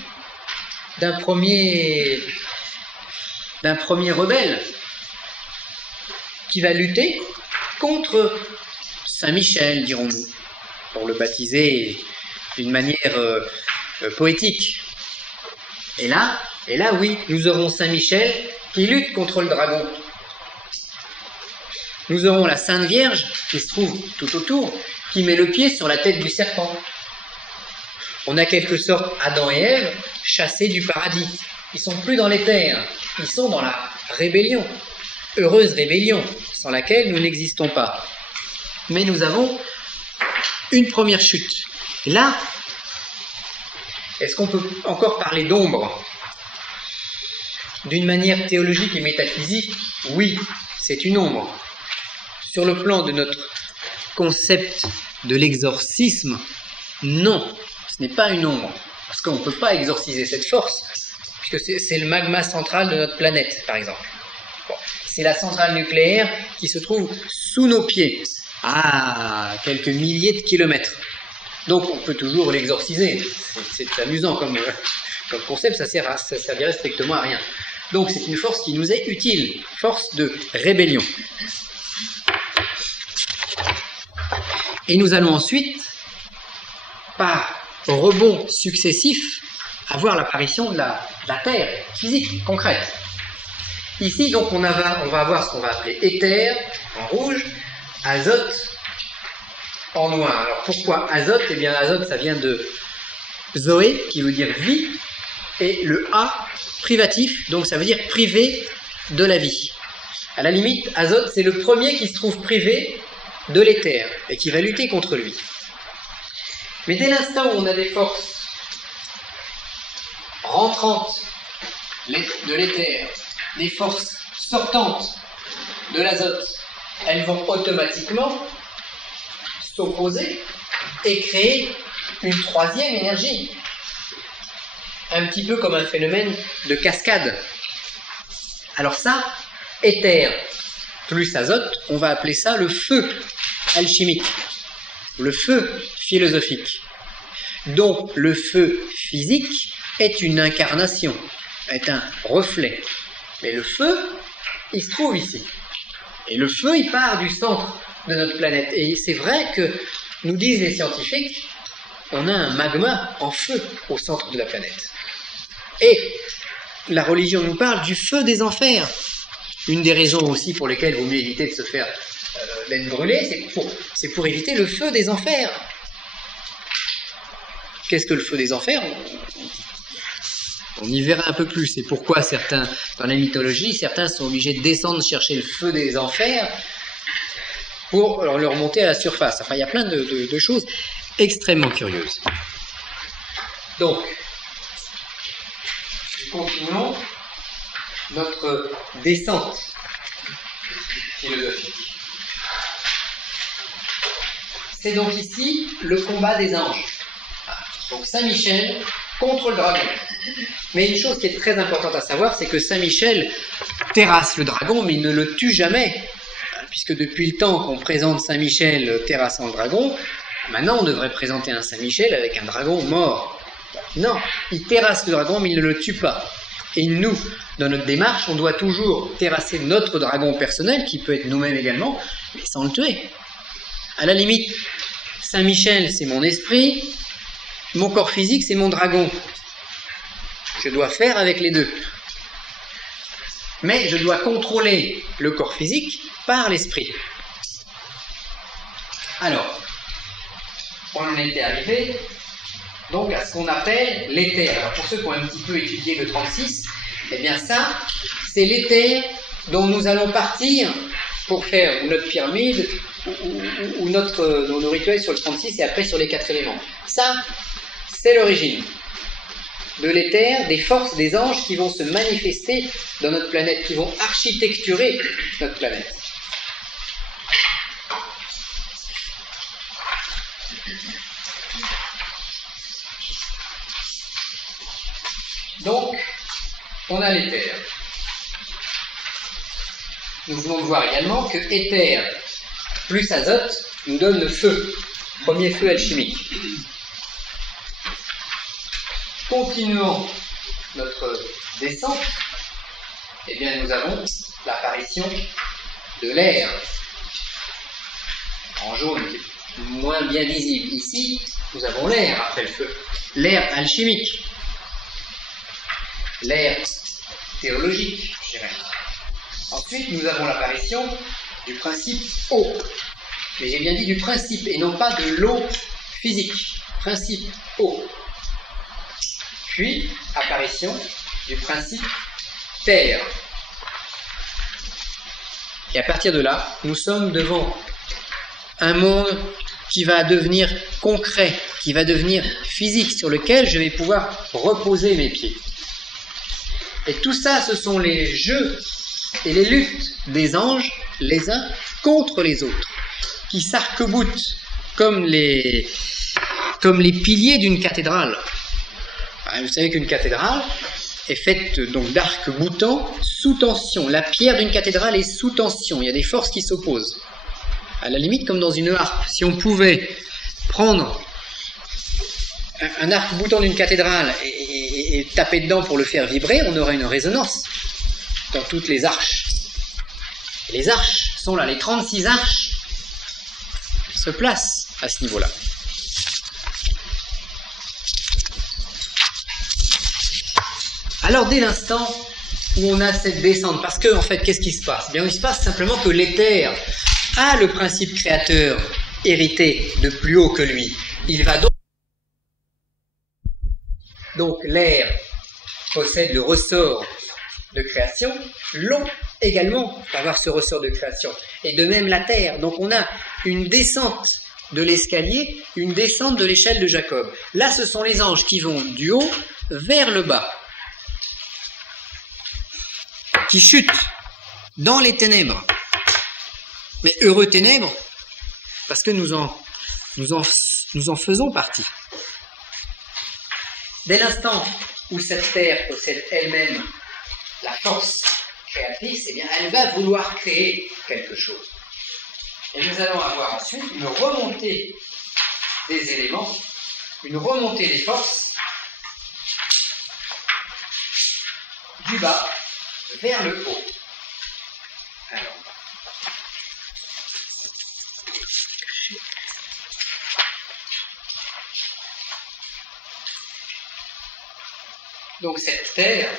d'un premier rebelle qui va lutter contre Saint Michel, dirons-nous, pour le baptiser d'une manière poétique. Et là, oui, nous aurons Saint Michel qui lutte contre le dragon. Nous aurons la Sainte Vierge qui se trouve tout autour, qui met le pied sur la tête du serpent. On a quelque sorte Adam et Ève chassés du paradis. Ils sont plus dans les terres, ils sont dans la rébellion. Heureuse rébellion, sans laquelle nous n'existons pas. Mais nous avons une première chute. Et là, est-ce qu'on peut encore parler d'ombre? D'une manière théologique et métaphysique, oui, c'est une ombre. Sur le plan de notre concept de l'exorcisme, non, ce n'est pas une ombre. Parce qu'on ne peut pas exorciser cette force, puisque c'est le magma central de notre planète, par exemple. Bon, c'est la centrale nucléaire qui se trouve sous nos pieds, à quelques milliers de kilomètres. Donc on peut toujours l'exorciser. C'est amusant comme concept, ça servirait strictement à rien. Donc c'est une force qui nous est utile, force de rébellion. Et nous allons ensuite, par rebond successif, avoir l'apparition de la Terre physique, concrète. Ici, donc, on va avoir ce qu'on va appeler éther en rouge, azote en noir. Alors pourquoi azote? Eh bien, azote, ça vient de zoé, qui veut dire vie, et le A, privatif, donc ça veut dire privé de la vie. À la limite, azote, c'est le premier qui se trouve privé de l'éther et qui va lutter contre lui. Mais dès l'instant où on a des forces rentrantes de l'éther, des forces sortantes de l'azote, elles vont automatiquement s'opposer et créer une troisième énergie. Un petit peu comme un phénomène de cascade. Alors ça, éther plus azote, on va appeler ça le feu alchimique, le feu philosophique. Donc le feu physique est une incarnation, est un reflet. Mais le feu, il se trouve ici. Et le feu, il part du centre de notre planète. Et c'est vrai que, nous disent les scientifiques, on a un magma en feu au centre de la planète. Et la religion nous parle du feu des enfers. Une des raisons aussi pour lesquelles il vaut mieux éviter de se faire laine brûlée, c'est pour éviter le feu des enfers. Qu'est-ce que le feu des enfers? On y verra un peu plus. Et pourquoi certains, dans la mythologie, certains sont obligés de descendre chercher le feu des enfers pour le remonter à la surface. Enfin, il y a plein de choses extrêmement curieuses. Donc, continuons notre descente philosophique. C'est donc ici le combat des anges. Donc Saint Michel contre le dragon. Mais une chose qui est très importante à savoir, c'est que Saint Michel terrasse le dragon, mais il ne le tue jamais. Puisque depuis le temps qu'on présente Saint Michel terrassant le dragon, maintenant on devrait présenter un Saint Michel avec un dragon mort. Non, il terrasse le dragon, mais il ne le tue pas. Et nous, dans notre démarche, on doit toujours terrasser notre dragon personnel, qui peut être nous-mêmes également, mais sans le tuer. À la limite, Saint Michel, c'est mon esprit, mon corps physique, c'est mon dragon. Je dois faire avec les deux. Mais je dois contrôler le corps physique par l'esprit. Alors, on en était arrivé donc à ce qu'on appelle l'éther. Alors pour ceux qui ont un petit peu étudié le 36, eh bien ça, c'est l'éther dont nous allons partir pour faire notre pyramide ou nos rituels sur le 36 et après sur les 4 éléments. Ça, c'est l'origine de l'éther, des forces, des anges qui vont se manifester dans notre planète, qui vont architecturer notre planète. Donc, on a l'éther. nous venons de voir également que éther plus azote nous donne le feu, premier feu alchimique. Continuons notre descente, eh bien nous avons l'apparition de l'air, en jaune, qui est moins bien visible. Ici, nous avons l'air après le feu, l'air alchimique, l'air théologique, je dirais. Ensuite, nous avons l'apparition du principe eau. Mais j'ai bien dit du principe et non pas de l'eau physique. Principe eau. Puis, apparition du principe terre. Et à partir de là, nous sommes devant un monde qui va devenir concret, qui va devenir physique, sur lequel je vais pouvoir reposer mes pieds. Et tout ça, ce sont les jeux et les luttes des anges, les uns contre les autres, qui s'arc-boutent comme les piliers d'une cathédrale. Vous savez qu'une cathédrale est faite donc d'arc-boutants sous tension. La pierre d'une cathédrale est sous tension. Il y a des forces qui s'opposent. À la limite, comme dans une harpe, si on pouvait prendre un arc-boutant d'une cathédrale et taper dedans pour le faire vibrer, on aurait une résonance dans toutes les arches. Et les arches sont là, les 36 arches se placent à ce niveau-là. Alors dès l'instant où on a cette descente, parce que en fait, qu'est-ce qui se passe? Eh bien, il se passe simplement que l'éther a le principe créateur hérité de plus haut que lui. Il va donc l'air possède le ressort de création, l'eau également va avoir ce ressort de création, et de même la terre. Donc on a une descente de l'escalier, une descente de l'échelle de Jacob. Là, ce sont les anges qui vont du haut vers le bas, qui chutent dans les ténèbres. Mais heureux ténèbres, parce que nous en faisons partie. Dès l'instant où cette terre possède elle-même la force créatrice, eh bien, elle va vouloir créer quelque chose. Et nous allons avoir ensuite une remontée des éléments, une remontée des forces du bas vers le haut. Alors, donc cette terre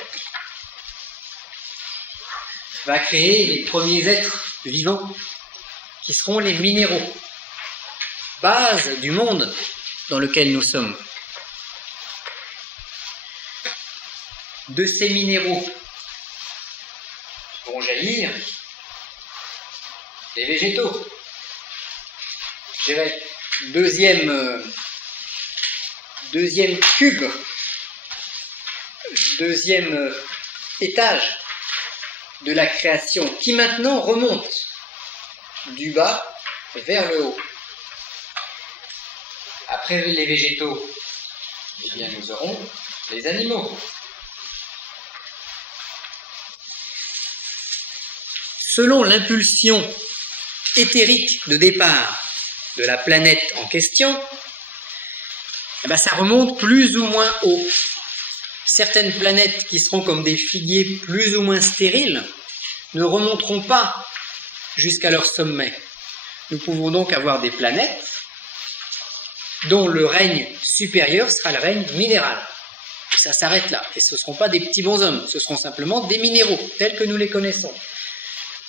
va créer les premiers êtres vivants qui seront les minéraux, base du monde dans lequel nous sommes. De ces minéraux vont jaillir les végétaux. Je dirais deuxième cube, deuxième étage de la création, qui maintenant remonte du bas vers le haut. Après les végétaux, eh bien nous aurons les animaux. Selon l'impulsion éthérique de départ de la planète en question, eh bien, ça remonte plus ou moins haut. Certaines planètes qui seront comme des figuiers plus ou moins stériles ne remonteront pas jusqu'à leur sommet. Nous pouvons donc avoir des planètes dont le règne supérieur sera le règne minéral. Et ça s'arrête là. Et ce ne seront pas des petits bonshommes, ce seront simplement des minéraux, tels que nous les connaissons.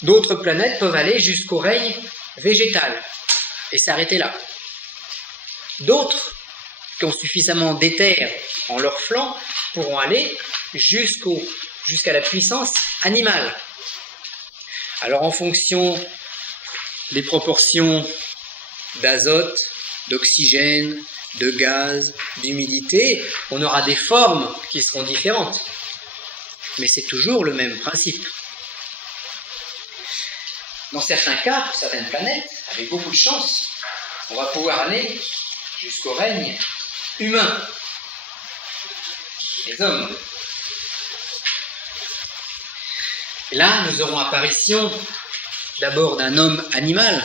D'autres planètes peuvent aller jusqu'au règne végétal et s'arrêter là. D'autres, qui ont suffisamment d'éther en leur flanc, pourront aller jusqu'à la puissance animale. Alors en fonction des proportions d'azote, d'oxygène, de gaz, d'humidité, on aura des formes qui seront différentes. Mais c'est toujours le même principe. Dans certains cas, pour certaines planètes, avec beaucoup de chance, on va pouvoir aller jusqu'au règne humain, les hommes. Et là, nous aurons apparition d'abord d'un homme animal,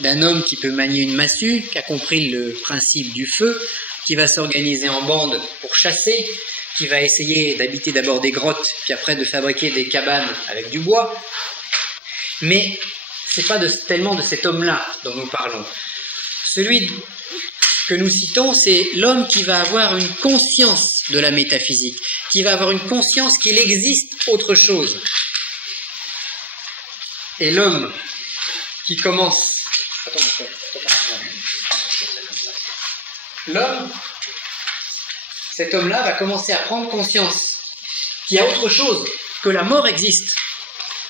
d'un homme qui peut manier une massue, qui a compris le principe du feu, qui va s'organiser en bande pour chasser, qui va essayer d'habiter d'abord des grottes, puis après de fabriquer des cabanes avec du bois. Mais c'est pas tellement de cet homme-là dont nous parlons. Celui que nous citons, c'est l'homme qui va avoir une conscience de la métaphysique, qui va avoir une conscience qu'il existe autre chose. Et l'homme qui commence... L'homme, cet homme-là va commencer à prendre conscience qu'il y a autre chose, que la mort existe.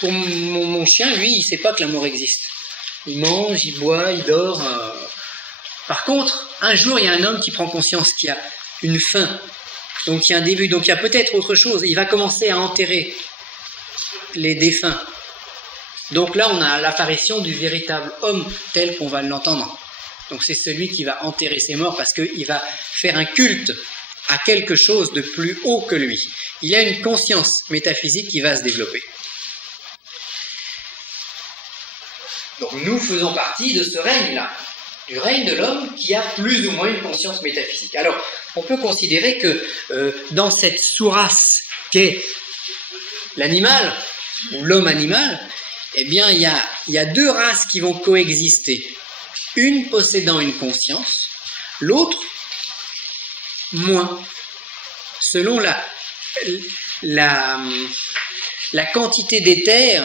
Pour mon chien, lui, il ne sait pas que la mort existe. Il mange, il boit, il dort. Par contre, un jour, il y a un homme qui prend conscience qu'il y a une fin. Donc il y a un début, donc il y a peut-être autre chose. Il va commencer à enterrer les défunts. Donc là, on a l'apparition du véritable homme tel qu'on va l'entendre. Donc c'est celui qui va enterrer ses morts parce qu'il va faire un culte à quelque chose de plus haut que lui. Il y a une conscience métaphysique qui va se développer. Donc nous faisons partie de ce règne-là, du règne de l'homme qui a plus ou moins une conscience métaphysique. Alors, on peut considérer que dans cette sous-race qu'est l'animal, ou l'homme animal, eh bien, il y a deux races qui vont coexister. Une possédant une conscience, l'autre moins, selon la quantité d'éther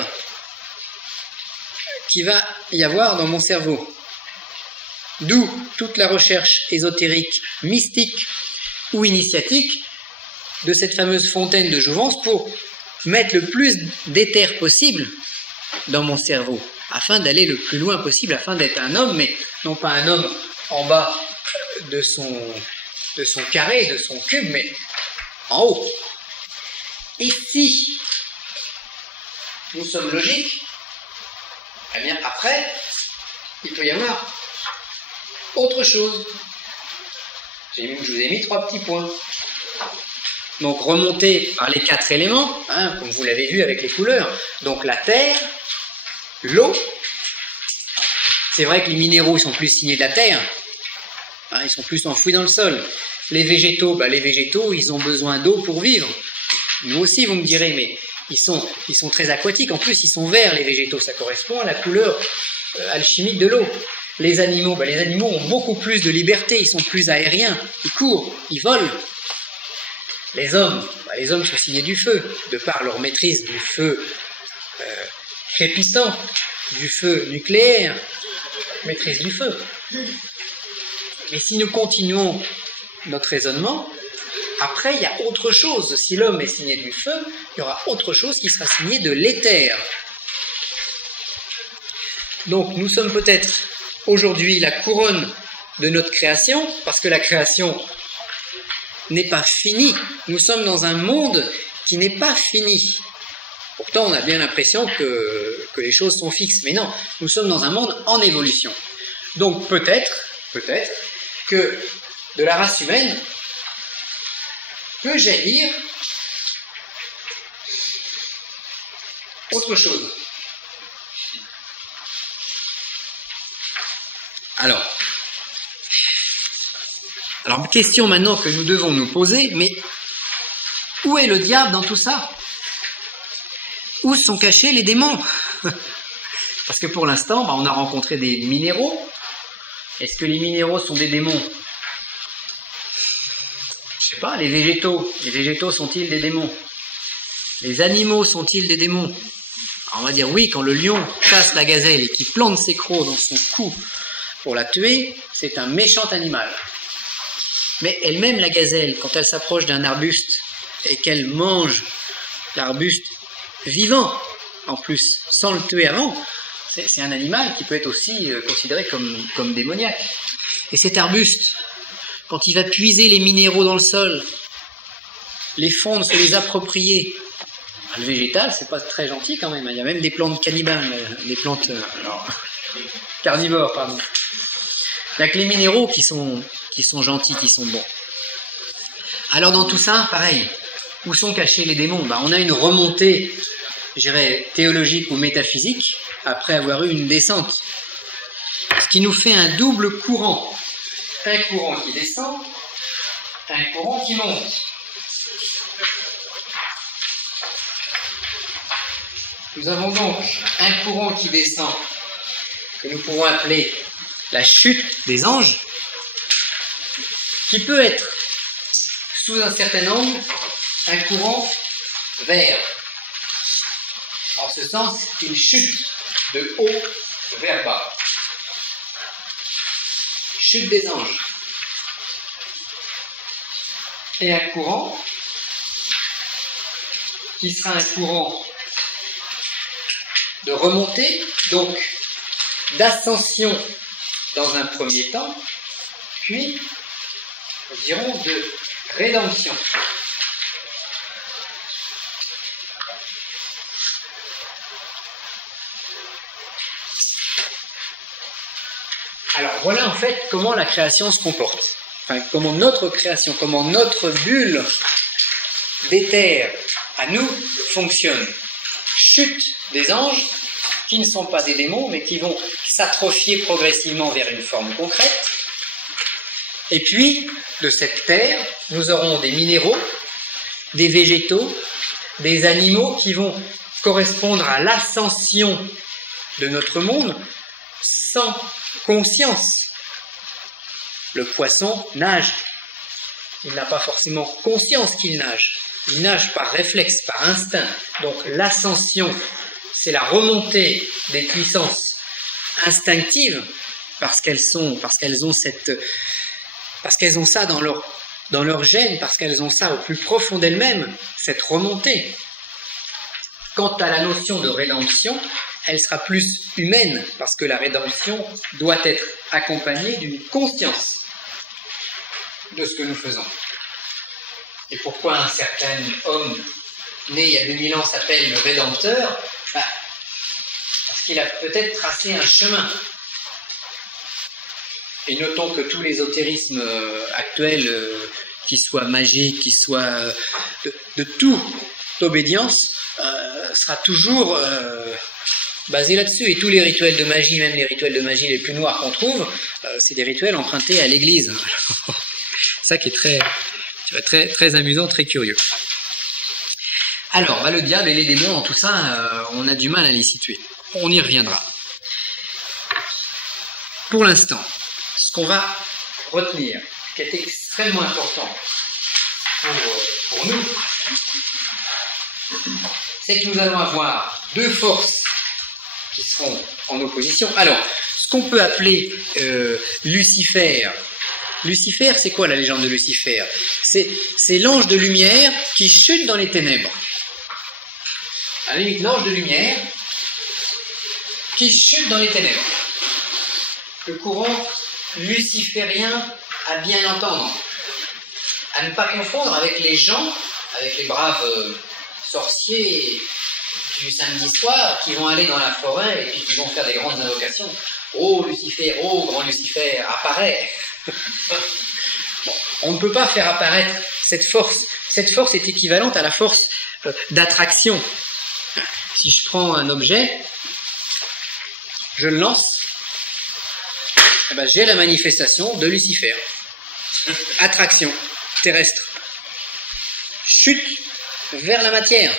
qu'il va y avoir dans mon cerveau. D'où toute la recherche ésotérique, mystique ou initiatique de cette fameuse fontaine de jouvence pour mettre le plus d'éther possible dans mon cerveau, afin d'aller le plus loin possible, afin d'être un homme, mais non pas un homme en bas de son carré, de son cube, mais en haut. Et si nous sommes logiques, eh bien après, il peut y avoir autre chose. Je vous ai mis 3 petits points. Donc remonter par les 4 éléments, comme vous l'avez vu avec les couleurs. Donc la terre, l'eau. C'est vrai que les minéraux ils sont plus signés de la terre. Ils sont plus enfouis dans le sol. Les végétaux, ils ont besoin d'eau pour vivre. Nous aussi, vous me direz, mais ils sont très aquatiques. En plus, ils sont verts, les végétaux. Ça correspond à la couleur alchimique de l'eau. Les animaux, les animaux ont beaucoup plus de liberté. Ils sont plus aériens. Ils courent, ils volent. Les hommes sont signés du feu, de par leur maîtrise du feu crépissant, du feu nucléaire, maîtrise du feu. Mais si nous continuons notre raisonnement, après il y a autre chose. Si l'homme est signé du feu, il y aura autre chose qui sera signé de l'éther. Donc nous sommes peut-être aujourd'hui la couronne de notre création, parce que la création n'est pas finie. Nous sommes dans un monde qui n'est pas fini. Pourtant, on a bien l'impression que les choses sont fixes. Mais non, nous sommes dans un monde en évolution. Donc peut-être que de la race humaine peut jaillir autre chose. Alors, question maintenant que nous devons nous poser, mais où est le diable dans tout ça? Où sont cachés les démons? Parce que pour l'instant, on a rencontré des minéraux. Est-ce que les minéraux sont des démons? Je sais pas, les végétaux sont-ils des démons? Les animaux sont-ils des démons? Alors on va dire oui, quand le lion chasse la gazelle et qu'il plante ses crocs dans son cou pour la tuer, c'est un méchant animal. Mais elle-même, la gazelle, quand elle s'approche d'un arbuste et qu'elle mange l'arbuste vivant, en plus, sans le tuer avant, c'est un animal qui peut être aussi considéré comme démoniaque. Et cet arbuste, quand il va puiser les minéraux dans le sol, les fondre, se les approprier, le végétal, c'est pas très gentil quand même. Il y a même des plantes cannibales, des plantes carnivores, pardon. Il n'y a que les minéraux qui sont gentils, qui sont bons. Alors dans tout ça, pareil, où sont cachés les démons? On a une remontée je dirais, théologique ou métaphysique après avoir eu une descente. Ce qui nous fait un double courant. Un courant qui descend, un courant qui monte. Nous avons donc un courant qui descend, que nous pouvons appeler la chute des anges, qui peut être, sous un certain angle, un courant vers. En ce sens, une chute de haut vers bas. Chute des anges. Et un courant qui sera un courant de remontée, donc d'ascension dans un premier temps, puis, nous dirons, de rédemption. Alors voilà en fait comment la création se comporte. Enfin, comment notre création, comment notre bulle d'éther à nous fonctionne. Chute des anges, qui ne sont pas des démons, mais qui vont s'atrophier progressivement vers une forme concrète. Et puis, de cette terre, nous aurons des minéraux, des végétaux, des animaux qui vont correspondre à l'ascension de notre monde sans conscience. Le poisson nage. Il n'a pas forcément conscience qu'il nage. Il nage par réflexe, par instinct. Donc l'ascension, c'est la remontée des puissances instinctives parce qu'elles ont ça dans leur gène, parce qu'elles ont ça au plus profond d'elles-mêmes, cette remontée. Quant à la notion de rédemption, elle sera plus humaine, parce que la rédemption doit être accompagnée d'une conscience de ce que nous faisons. Et pourquoi un certain homme né il y a 2000 ans s'appelle le Rédempteur? Parce qu'il a peut-être tracé un chemin. Et notons que tout l'ésotérisme actuel, qu'il soit magique, qu'il soit de toute obédience, sera toujours basé là-dessus. Et tous les rituels de magie, même les rituels de magie les plus noirs qu'on trouve, c'est des rituels empruntés à l'Église. Ça qui est très amusant, très curieux. Alors, le diable et les démons, en tout ça, on a du mal à les situer. On y reviendra. Pour l'instant, ce qu'on va retenir, qui est extrêmement important pour nous, c'est que nous allons avoir deux forces qui seront en opposition. Alors, ce qu'on peut appeler Lucifer. Lucifer, c'est quoi la légende de Lucifer? C'est l'ange de lumière qui chute dans les ténèbres. À la limite, l'ange de lumière qui chute dans les ténèbres. Le courant luciférien à bien entendre. À ne pas confondre avec les gens, avec les braves sorciers du samedi soir qui vont aller dans la forêt et puis qui vont faire des grandes invocations. Oh Lucifer, oh grand Lucifer, apparaît. Bon, on ne peut pas faire apparaître cette force. Cette force est équivalente à la force d'attraction. Si je prends un objet, je le lance, j'ai la manifestation de Lucifer. Attraction terrestre. Chute vers la matière.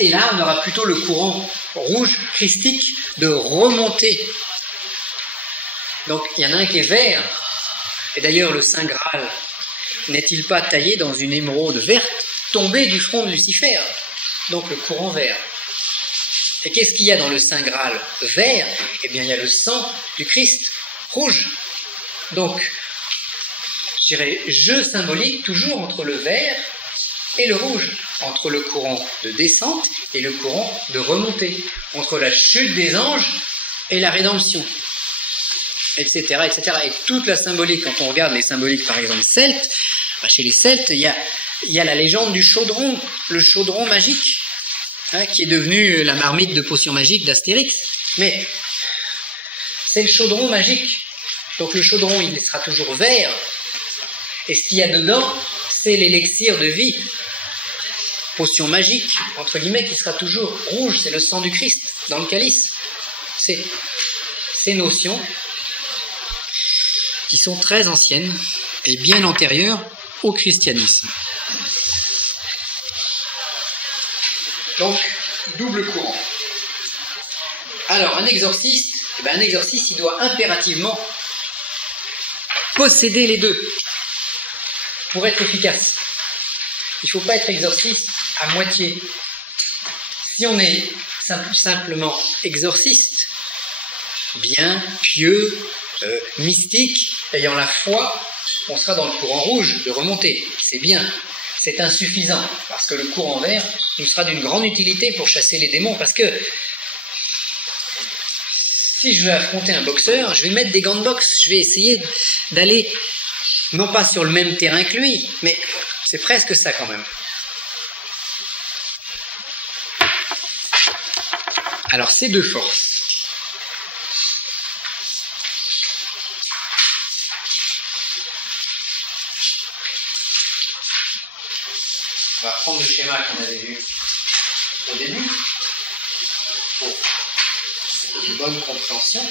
Et là, on aura plutôt le courant rouge christique de remonter. Donc, il y en a un qui est vert. Et d'ailleurs, le Saint Graal n'est-il pas taillé dans une émeraude verte tombée du front de Lucifer? Donc, le courant vert. Et qu'est-ce qu'il y a dans le Saint Graal vert? Eh bien, il y a le sang du Christ rouge. Donc, je dirais jeu symbolique toujours entre le vert et le rouge, entre le courant de descente et le courant de remontée, entre la chute des anges et la rédemption, etc., etc. Et toute la symbolique, quand on regarde les symboliques, par exemple, celtes, chez les Celtes, il y a la légende du chaudron, le chaudron magique, qui est devenu la marmite de potions magiques d'Astérix. Mais c'est le chaudron magique. Donc le chaudron, il sera toujours vert. Et ce qu'il y a dedans, c'est l'élixir de vie, potion magique, entre guillemets, qui sera toujours rouge, c'est le sang du Christ dans le calice. C'est ces notions qui sont très anciennes et bien antérieures au christianisme. Donc, double courant. Alors, un exorciste, il doit impérativement posséder les deux pour être efficace. Il ne faut pas être exorciste à moitié. Si on est simplement exorciste, bien, pieux, mystique, ayant la foi, on sera dans le courant rouge de remontée. C'est bien, c'est insuffisant, parce que le courant vert nous sera d'une grande utilité pour chasser les démons, parce que si je veux affronter un boxeur, je vais mettre des gants de boxe, je vais essayer d'aller, non pas sur le même terrain que lui, mais c'est presque ça quand même. Alors ces deux forces, on va prendre le schéma qu'on avait vu au début pour une bonne compréhension.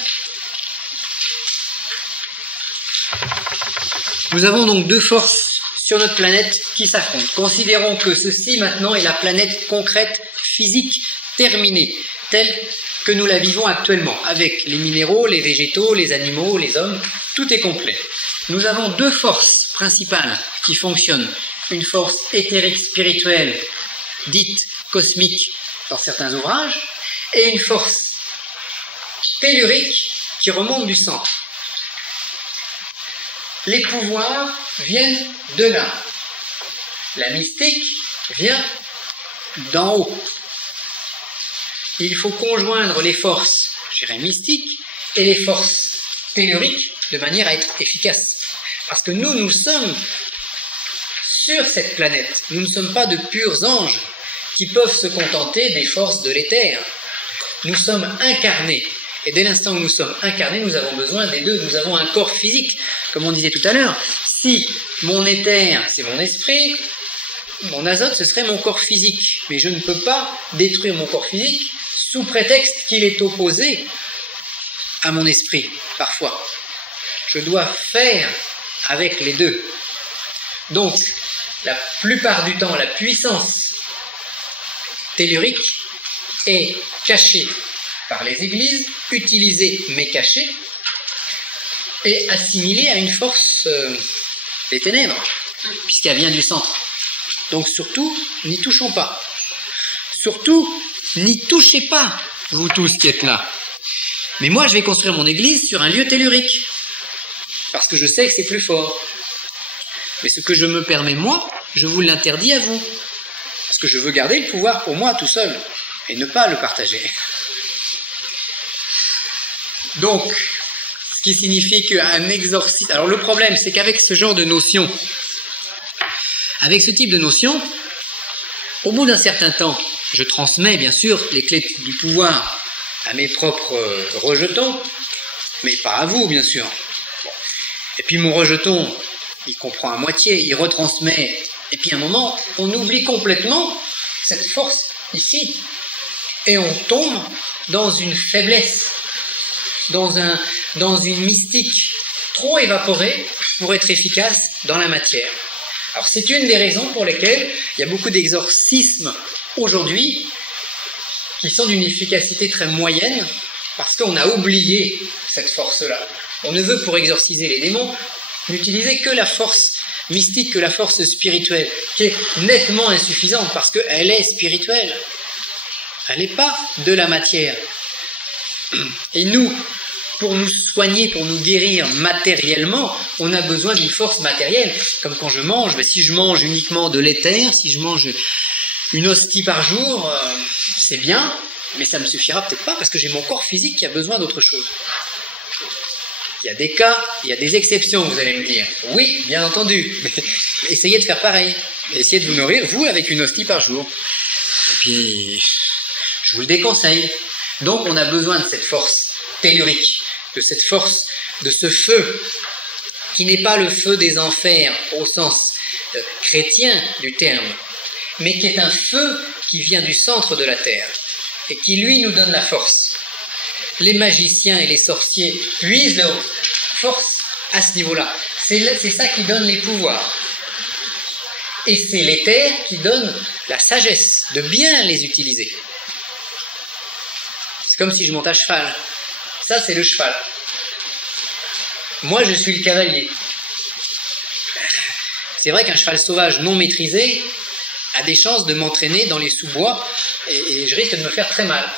Nous avons donc deux forces sur notre planète qui s'affrontent. Considérons que ceci maintenant est la planète concrète, physique, terminée, telle que nous la vivons actuellement, avec les minéraux, les végétaux, les animaux, les hommes, tout est complet. Nous avons deux forces principales qui fonctionnent. Une force éthérique spirituelle, dite cosmique dans certains ouvrages, et une force tellurique qui remonte du centre. Les pouvoirs viennent de là. La mystique vient d'en haut. Il faut conjoindre les forces, je dirais, mystiques et les forces telluriques de manière à être efficace. Parce que nous sommes sur cette planète. Nous ne sommes pas de purs anges qui peuvent se contenter des forces de l'éther. Nous sommes incarnés. Et dès l'instant où nous sommes incarnés, nous avons besoin des deux. Nous avons un corps physique. Comme on disait tout à l'heure, si mon éther, c'est mon esprit, mon azote, ce serait mon corps physique. Mais je ne peux pas détruire mon corps physique sous prétexte qu'il est opposé à mon esprit, parfois. Je dois faire avec les deux. Donc, la plupart du temps, la puissance tellurique est cachée par les églises, utilisée mais cachée, et assimilée à une force des ténèbres, puisqu'elle vient du centre. Donc surtout, n'y touchons pas. Surtout, n'y touchez pas, vous tous qui êtes là. Mais moi, je vais construire mon église sur un lieu tellurique, parce que je sais que c'est plus fort. Mais ce que je me permets, moi, je vous l'interdis à vous. Parce que je veux garder le pouvoir pour moi tout seul, et ne pas le partager. Donc, ce qui signifie qu'un exorciste... Alors le problème, c'est qu'avec ce genre de notion, avec ce type de notion, au bout d'un certain temps, je transmets bien sûr les clés du pouvoir à mes propres rejetons, mais pas à vous, bien sûr. Et puis mon rejeton, il comprend à moitié, il retransmet, et puis à un moment, on oublie complètement cette force ici, et on tombe dans une faiblesse, dans une mystique trop évaporée pour être efficace dans la matière. Alors c'est une des raisons pour lesquelles il y a beaucoup d'exorcismes aujourd'hui qui sont d'une efficacité très moyenne, parce qu'on a oublié cette force-là. On ne veut, pour exorciser les démons, n'utiliser que la force mystique, que la force spirituelle, qui est nettement insuffisante, parce qu'elle est spirituelle. Elle n'est pas de la matière. Et nous, pour nous soigner, pour nous guérir matériellement, on a besoin d'une force matérielle. Comme quand je mange, si je mange uniquement de l'éther, si je mange une hostie par jour, c'est bien, mais ça ne me suffira peut-être pas, parce que j'ai mon corps physique qui a besoin d'autre chose. Il y a des cas, il y a des exceptions, vous allez me dire. Oui, bien entendu. Mais essayez de faire pareil. Essayez de vous nourrir, vous, avec une hostie par jour. Et puis, je vous le déconseille. Donc, on a besoin de cette force tellurique, de cette force, de ce feu, qui n'est pas le feu des enfers, au sens chrétien du terme, mais qui est un feu qui vient du centre de la terre et qui, lui, nous donne la force. Les magiciens et les sorciers puisent leur force à ce niveau-là. C'est ça qui donne les pouvoirs. Et c'est l'éther qui donne la sagesse de bien les utiliser. C'est comme si je monte à cheval. Ça, c'est le cheval. Moi, je suis le cavalier. C'est vrai qu'un cheval sauvage non maîtrisé a des chances de m'entraîner dans les sous-bois et je risque de me faire très mal.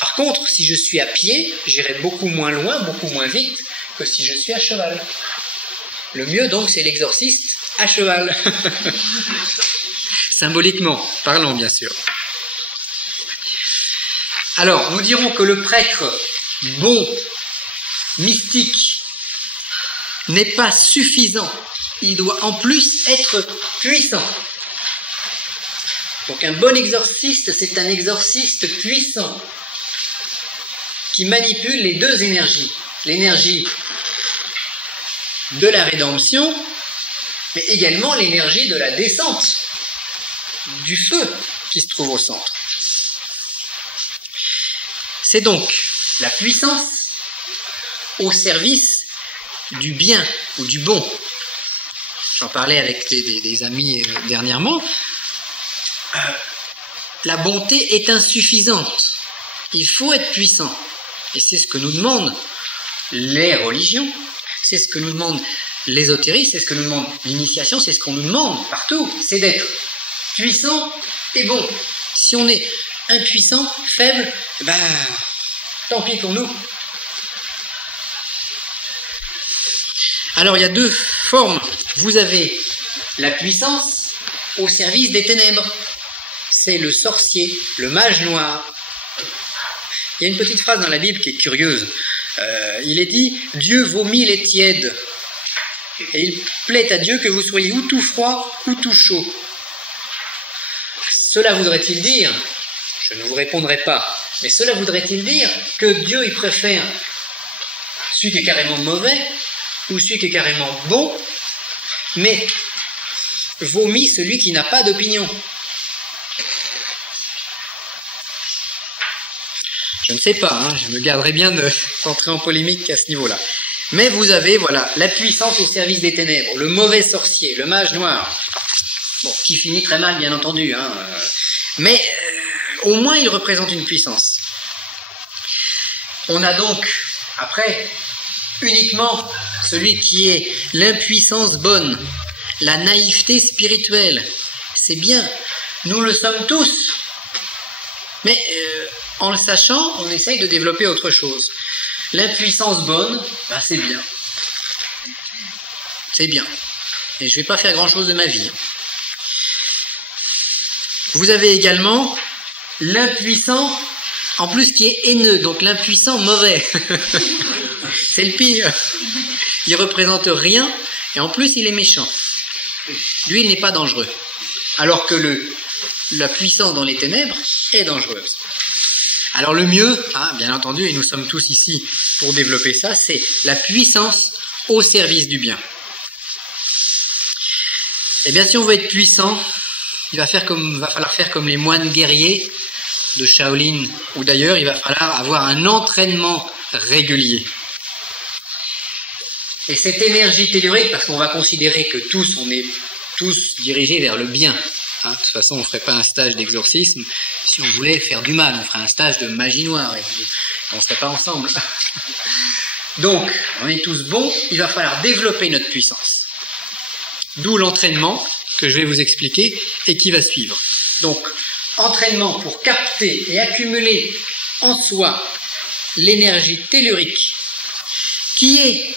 Par contre, si je suis à pied, j'irai beaucoup moins loin, beaucoup moins vite que si je suis à cheval. Le mieux, donc, c'est l'exorciste à cheval. Symboliquement parlant, bien sûr. Alors, nous dirons que le prêtre bon, mystique, n'est pas suffisant. Il doit en plus être puissant. Donc un bon exorciste, c'est un exorciste puissant qui manipule les deux énergies. L'énergie de la rédemption, mais également l'énergie de la descente, du feu qui se trouve au centre. C'est donc la puissance au service du bien ou du bon. J'en parlais avec des amis dernièrement. La bonté est insuffisante. Il faut être puissant. Et c'est ce que nous demandent les religions, c'est ce que nous demandent l'ésotérisme, c'est ce que nous demande l'initiation, c'est ce qu'on nous demande partout, c'est d'être puissant et bon. Si on est impuissant, faible, tant pis pour nous. Alors il y a deux formes. Vous avez la puissance au service des ténèbres. C'est le sorcier, le mage noir. Il y a une petite phrase dans la Bible qui est curieuse. Il est dit « Dieu vomit les tièdes ». Et il plaît à Dieu que vous soyez ou tout froid ou tout chaud. Cela voudrait-il dire, je ne vous répondrai pas, mais cela voudrait-il dire que Dieu il préfère celui qui est carrément mauvais ou celui qui est carrément bon, mais vomit celui qui n'a pas d'opinion. Je ne sais pas, je me garderai bien d'entrer en polémique à ce niveau-là. Mais vous avez, voilà, la puissance au service des ténèbres, le mauvais sorcier, le mage noir, bon, qui finit très mal, bien entendu, mais au moins il représente une puissance. On a donc, après, uniquement celui qui est l'impuissance bonne, la naïveté spirituelle. C'est bien, nous le sommes tous, mais en le sachant, on essaye de développer autre chose. L'impuissance bonne, c'est bien. C'est bien. Et je ne vais pas faire grand-chose de ma vie. Vous avez également l'impuissant, en plus qui est haineux, donc l'impuissant mauvais. C'est le pire. Il ne représente rien, et en plus il est méchant. Lui, il n'est pas dangereux. Alors que la puissance dans les ténèbres est dangereuse. Alors le mieux, bien entendu, et nous sommes tous ici pour développer ça, c'est la puissance au service du bien. Et bien si on veut être puissant, il va falloir faire comme les moines guerriers de Shaolin ou d'ailleurs, il va falloir avoir un entraînement régulier. Et cette énergie tellurique, parce qu'on va considérer que on est tous dirigés vers le bien. De toute façon, on ne ferait pas un stage d'exorcisme si on voulait faire du mal. On ferait un stage de magie noire et on ne serait pas ensemble. Donc, on est tous bons, il va falloir développer notre puissance. D'où l'entraînement que je vais vous expliquer et qui va suivre. Donc, entraînement pour capter et accumuler en soi l'énergie tellurique, qui est,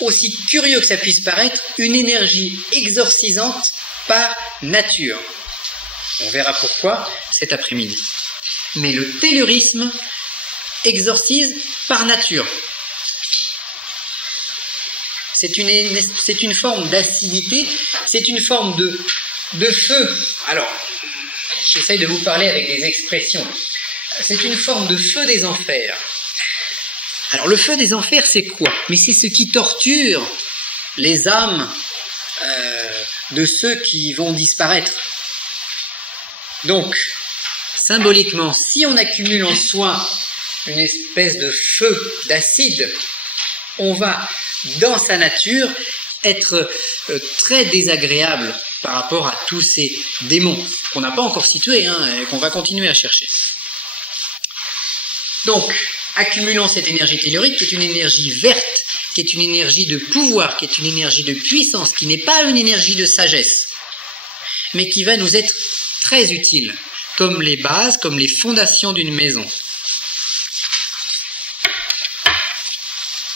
aussi curieux que ça puisse paraître, une énergie exorcisante par nature. On verra pourquoi cet après-midi. Mais le tellurisme exorcise par nature. C'est une forme d'acidité, c'est une forme de feu. Alors, j'essaye de vous parler avec des expressions. C'est une forme de feu des enfers. Alors, le feu des enfers, c'est quoi? Mais c'est ce qui torture les âmes de ceux qui vont disparaître. Donc, symboliquement, si on accumule en soi une espèce de feu, d'acide, on va, dans sa nature, être très désagréable par rapport à tous ces démons qu'on n'a pas encore situés et qu'on va continuer à chercher. Donc, accumulons cette énergie tellurique qui est une énergie verte, qui est une énergie de pouvoir, qui est une énergie de puissance, qui n'est pas une énergie de sagesse, mais qui va nous être très utile, comme les bases, comme les fondations d'une maison.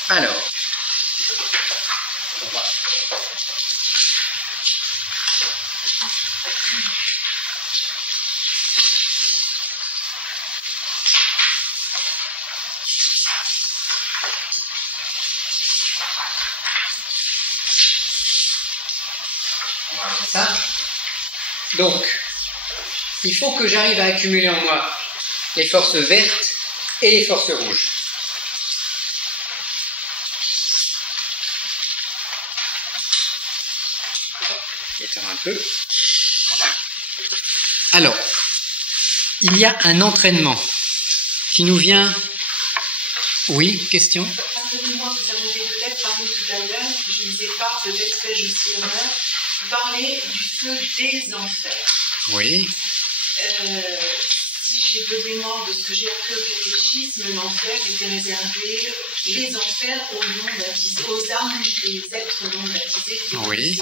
Alors, ça. Donc, il faut que j'arrive à accumuler en moi les forces vertes et les forces rouges. Je vais éteindre un peu. Alors, il y a un entraînement qui nous vient... Oui, question ? Pardonnez-moi, vous en avez peut-être parlé tout à l'heure, je ne sais pas, peut-être fais-je aussi erreur. Vous parlez du feu des enfers. Oui. Si j'ai bonne mémoire de ce que j'ai appris au catéchisme, l'enfer était réservé, les enfers aux âmes des êtres non baptisés, oui.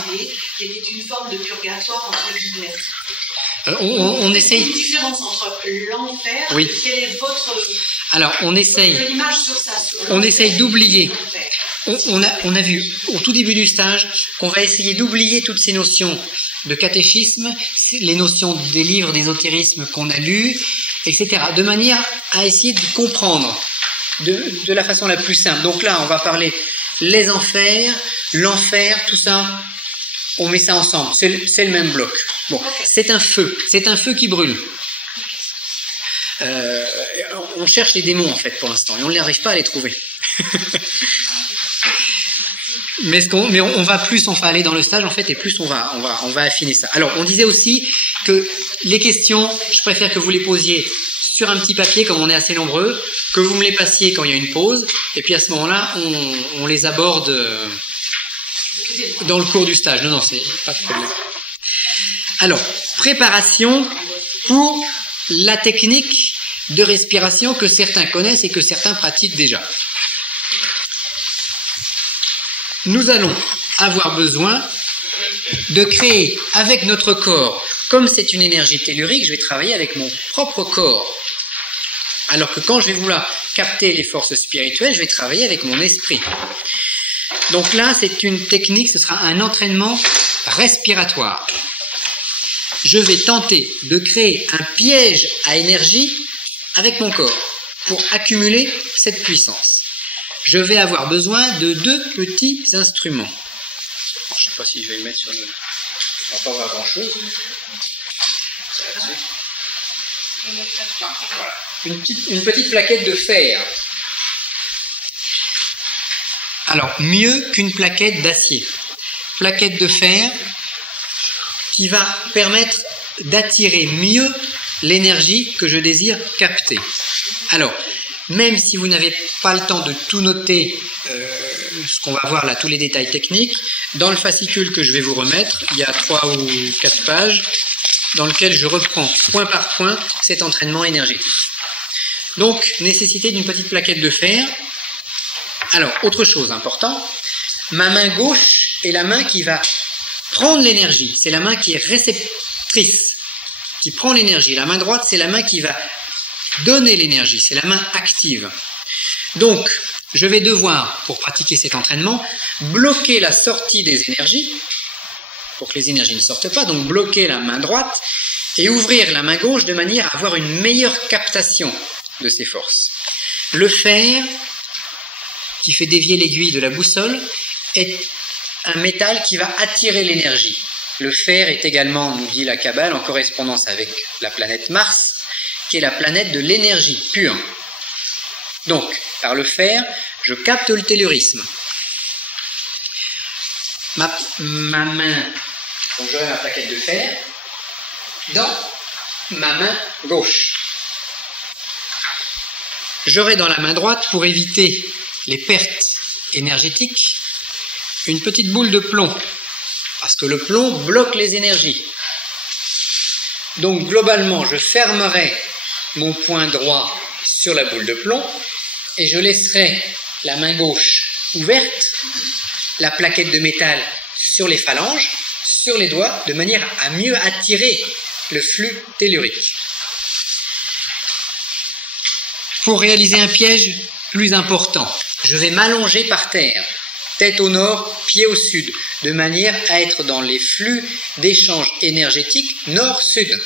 Qui était une forme de purgatoire entre guillemets. On essaye. Il y a une différence entre l'enfer. Oui. Quelle est votre. Alors, on essaye. Votre image sur ça, on essaye d'oublier. On a vu au tout début du stage qu'on va essayer d'oublier toutes ces notions de catéchisme, les notions des livres d'ésotérisme qu'on a lus, etc. De manière à essayer de comprendre de la façon la plus simple. Donc là, on va parler les enfers, l'enfer, tout ça, on met ça ensemble. C'est le même bloc. Bon, c'est un feu qui brûle. On cherche les démons en fait pour l'instant et on n'arrive pas à les trouver. Mais on va plus, on va aller dans le stage en fait et plus on va affiner ça. Alors on disait aussi que les questions, je préfère que vous les posiez sur un petit papier comme on est assez nombreux, que vous me les passiez quand il y a une pause et puis à ce moment-là on les aborde dans le cours du stage. Non, c'est pas de problème. Alors, préparation pour la technique de respiration que certains connaissent et que certains pratiquent déjà. Nous allons avoir besoin de créer avec notre corps, comme c'est une énergie tellurique, je vais travailler avec mon propre corps. Alors que quand je vais vouloir capter les forces spirituelles, je vais travailler avec mon esprit. Donc là, c'est une technique, ce sera un entraînement respiratoire. Je vais tenter de créer un piège à énergie avec mon corps pour accumuler cette puissance. Je vais avoir besoin de 2 petits instruments. Je ne sais pas si je vais le mettre sur le... On va pas voir grand-chose. Voilà. Une petite plaquette de fer. Alors, mieux qu'une plaquette d'acier. Plaquette de fer qui va permettre d'attirer mieux l'énergie que je désire capter. Alors, même si vous n'avez pas le temps de tout noter, ce qu'on va voir là, tous les détails techniques, dans le fascicule que je vais vous remettre, il y a 3 ou 4 pages dans lequel je reprends point par point cet entraînement énergétique. Donc, nécessité d'une petite plaquette de fer. Alors, autre chose importante, ma main gauche est la main qui va prendre l'énergie, c'est la main qui est réceptrice, qui prend l'énergie. La main droite, c'est la main qui va donner l'énergie, c'est la main active. Donc, je vais devoir, pour pratiquer cet entraînement, bloquer la sortie des énergies, pour que les énergies ne sortent pas, donc bloquer la main droite et ouvrir la main gauche de manière à avoir une meilleure captation de ces forces. Le fer, qui fait dévier l'aiguille de la boussole, est un métal qui va attirer l'énergie. Le fer est également, nous dit la Kabbale, en correspondance avec la planète Mars, qui est la planète de l'énergie pure. Donc, par le fer, je capte le tellurisme. Ma main Donc j'aurai ma plaquette de fer dans ma main gauche. J'aurai dans la main droite, pour éviter les pertes énergétiques, une petite boule de plomb, parce que le plomb bloque les énergies. Donc globalement, je fermerai mon poing droit sur la boule de plomb et je laisserai la main gauche ouverte, la plaquette de métal sur les phalanges, sur les doigts, de manière à mieux attirer le flux tellurique. Pour réaliser un piège plus important, je vais m'allonger par terre, tête au nord, pied au sud, de manière à être dans les flux d'échange énergétique nord-sud.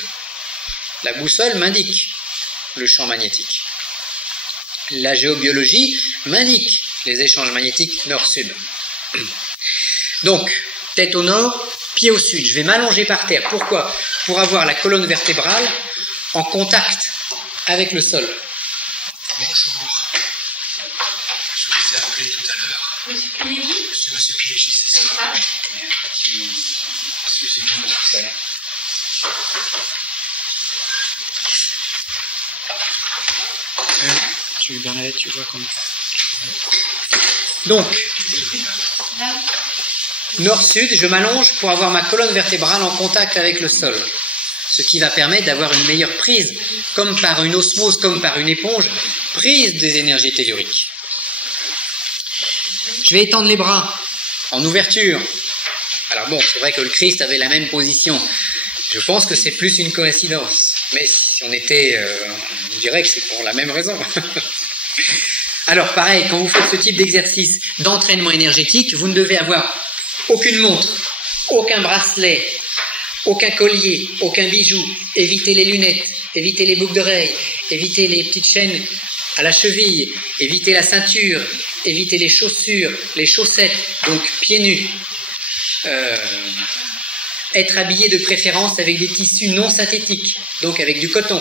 La boussole m'indique le champ magnétique. La géobiologie m'indique les échanges magnétiques nord-sud. Donc, tête au nord, pied au sud. Je vais m'allonger par terre. Pourquoi? Pour avoir la colonne vertébrale en contact avec le sol. Bonjour. Je vous ai appelé tout à l'heure. Monsieur Pileggi? Monsieur Pileggi, c'est ça. Excusez-moi, tout à l'heure. Tu veux Bernadette, tu vois comme donc, nord-sud, je m'allonge pour avoir ma colonne vertébrale en contact avec le sol. Ce qui va permettre d'avoir une meilleure prise, comme par une osmose, comme par une éponge, prise des énergies telluriques. Je vais étendre les bras en ouverture. Alors bon, c'est vrai que le Christ avait la même position. Je pense que c'est plus une coïncidence. Mais si on était, on dirait que c'est pour la même raison. Alors pareil, quand vous faites ce type d'exercice d'entraînement énergétique, vous ne devez avoir aucune montre, aucun bracelet, aucun collier, aucun bijou. Évitez les lunettes, évitez les boucles d'oreilles, évitez les petites chaînes à la cheville, évitez la ceinture, évitez les chaussures, les chaussettes, donc pieds nus. Être habillé de préférence avec des tissus non synthétiques, donc avec du coton.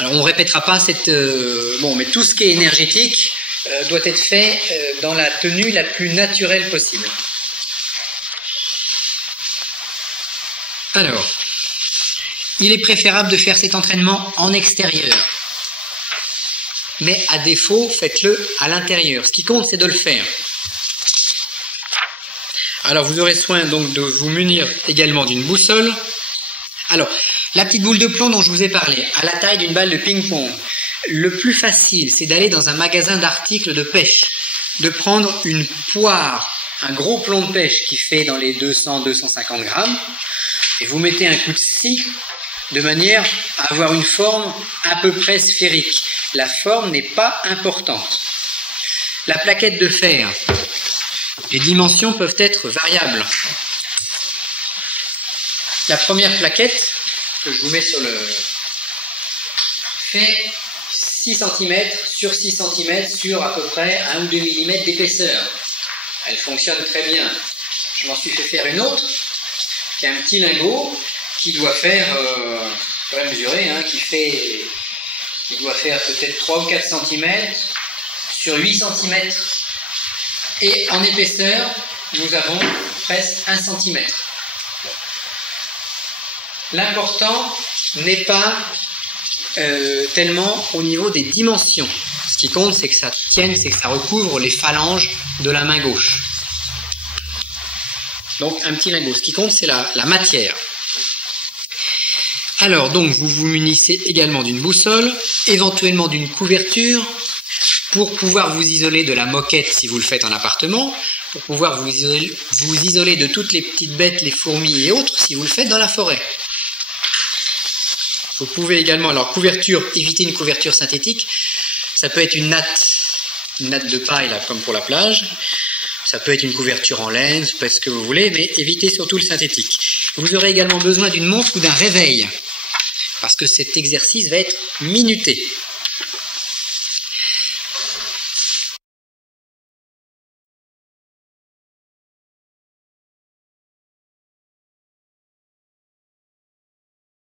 Alors on ne répétera pas cette... bon, mais tout ce qui est énergétique doit être fait dans la tenue la plus naturelle possible. Alors, il est préférable de faire cet entraînement en extérieur. Mais à défaut, faites-le à l'intérieur. Ce qui compte, c'est de le faire. Alors, vous aurez soin donc de vous munir également d'une boussole. Alors, la petite boule de plomb dont je vous ai parlé, à la taille d'une balle de ping-pong. Le plus facile, c'est d'aller dans un magasin d'articles de pêche, de prendre une poire, un gros plomb de pêche qui fait dans les 200-250 grammes, et vous mettez un coup de scie de manière à avoir une forme à peu près sphérique. La forme n'est pas importante. La plaquette de fer, les dimensions peuvent être variables. La première plaquette que je vous mets sur le fait 6 cm sur 6 cm sur à peu près 1 ou 2 mm d'épaisseur. Elle fonctionne très bien. Je m'en suis fait faire une autre qui a un petit lingot qui doit faire, je pourrais mesurer, hein, qui doit faire peut-être 3 ou 4 cm sur 8 cm. Et en épaisseur, nous avons presque 1 cm. L'important n'est pas tellement au niveau des dimensions. Ce qui compte, c'est que ça tienne, c'est que ça recouvre les phalanges de la main gauche. Donc un petit lingot. Ce qui compte, c'est la matière. Alors, donc, vous vous munissez également d'une boussole, éventuellement d'une couverture, pour pouvoir vous isoler de la moquette si vous le faites en appartement, pour pouvoir vous isoler de toutes les petites bêtes, les fourmis et autres, si vous le faites dans la forêt. Vous pouvez également, alors couverture, éviter une couverture synthétique, ça peut être une natte de paille, là, comme pour la plage, ça peut être une couverture en laine, ça peut être ce que vous voulez, mais évitez surtout le synthétique. Vous aurez également besoin d'une montre ou d'un réveil, parce que cet exercice va être minuté.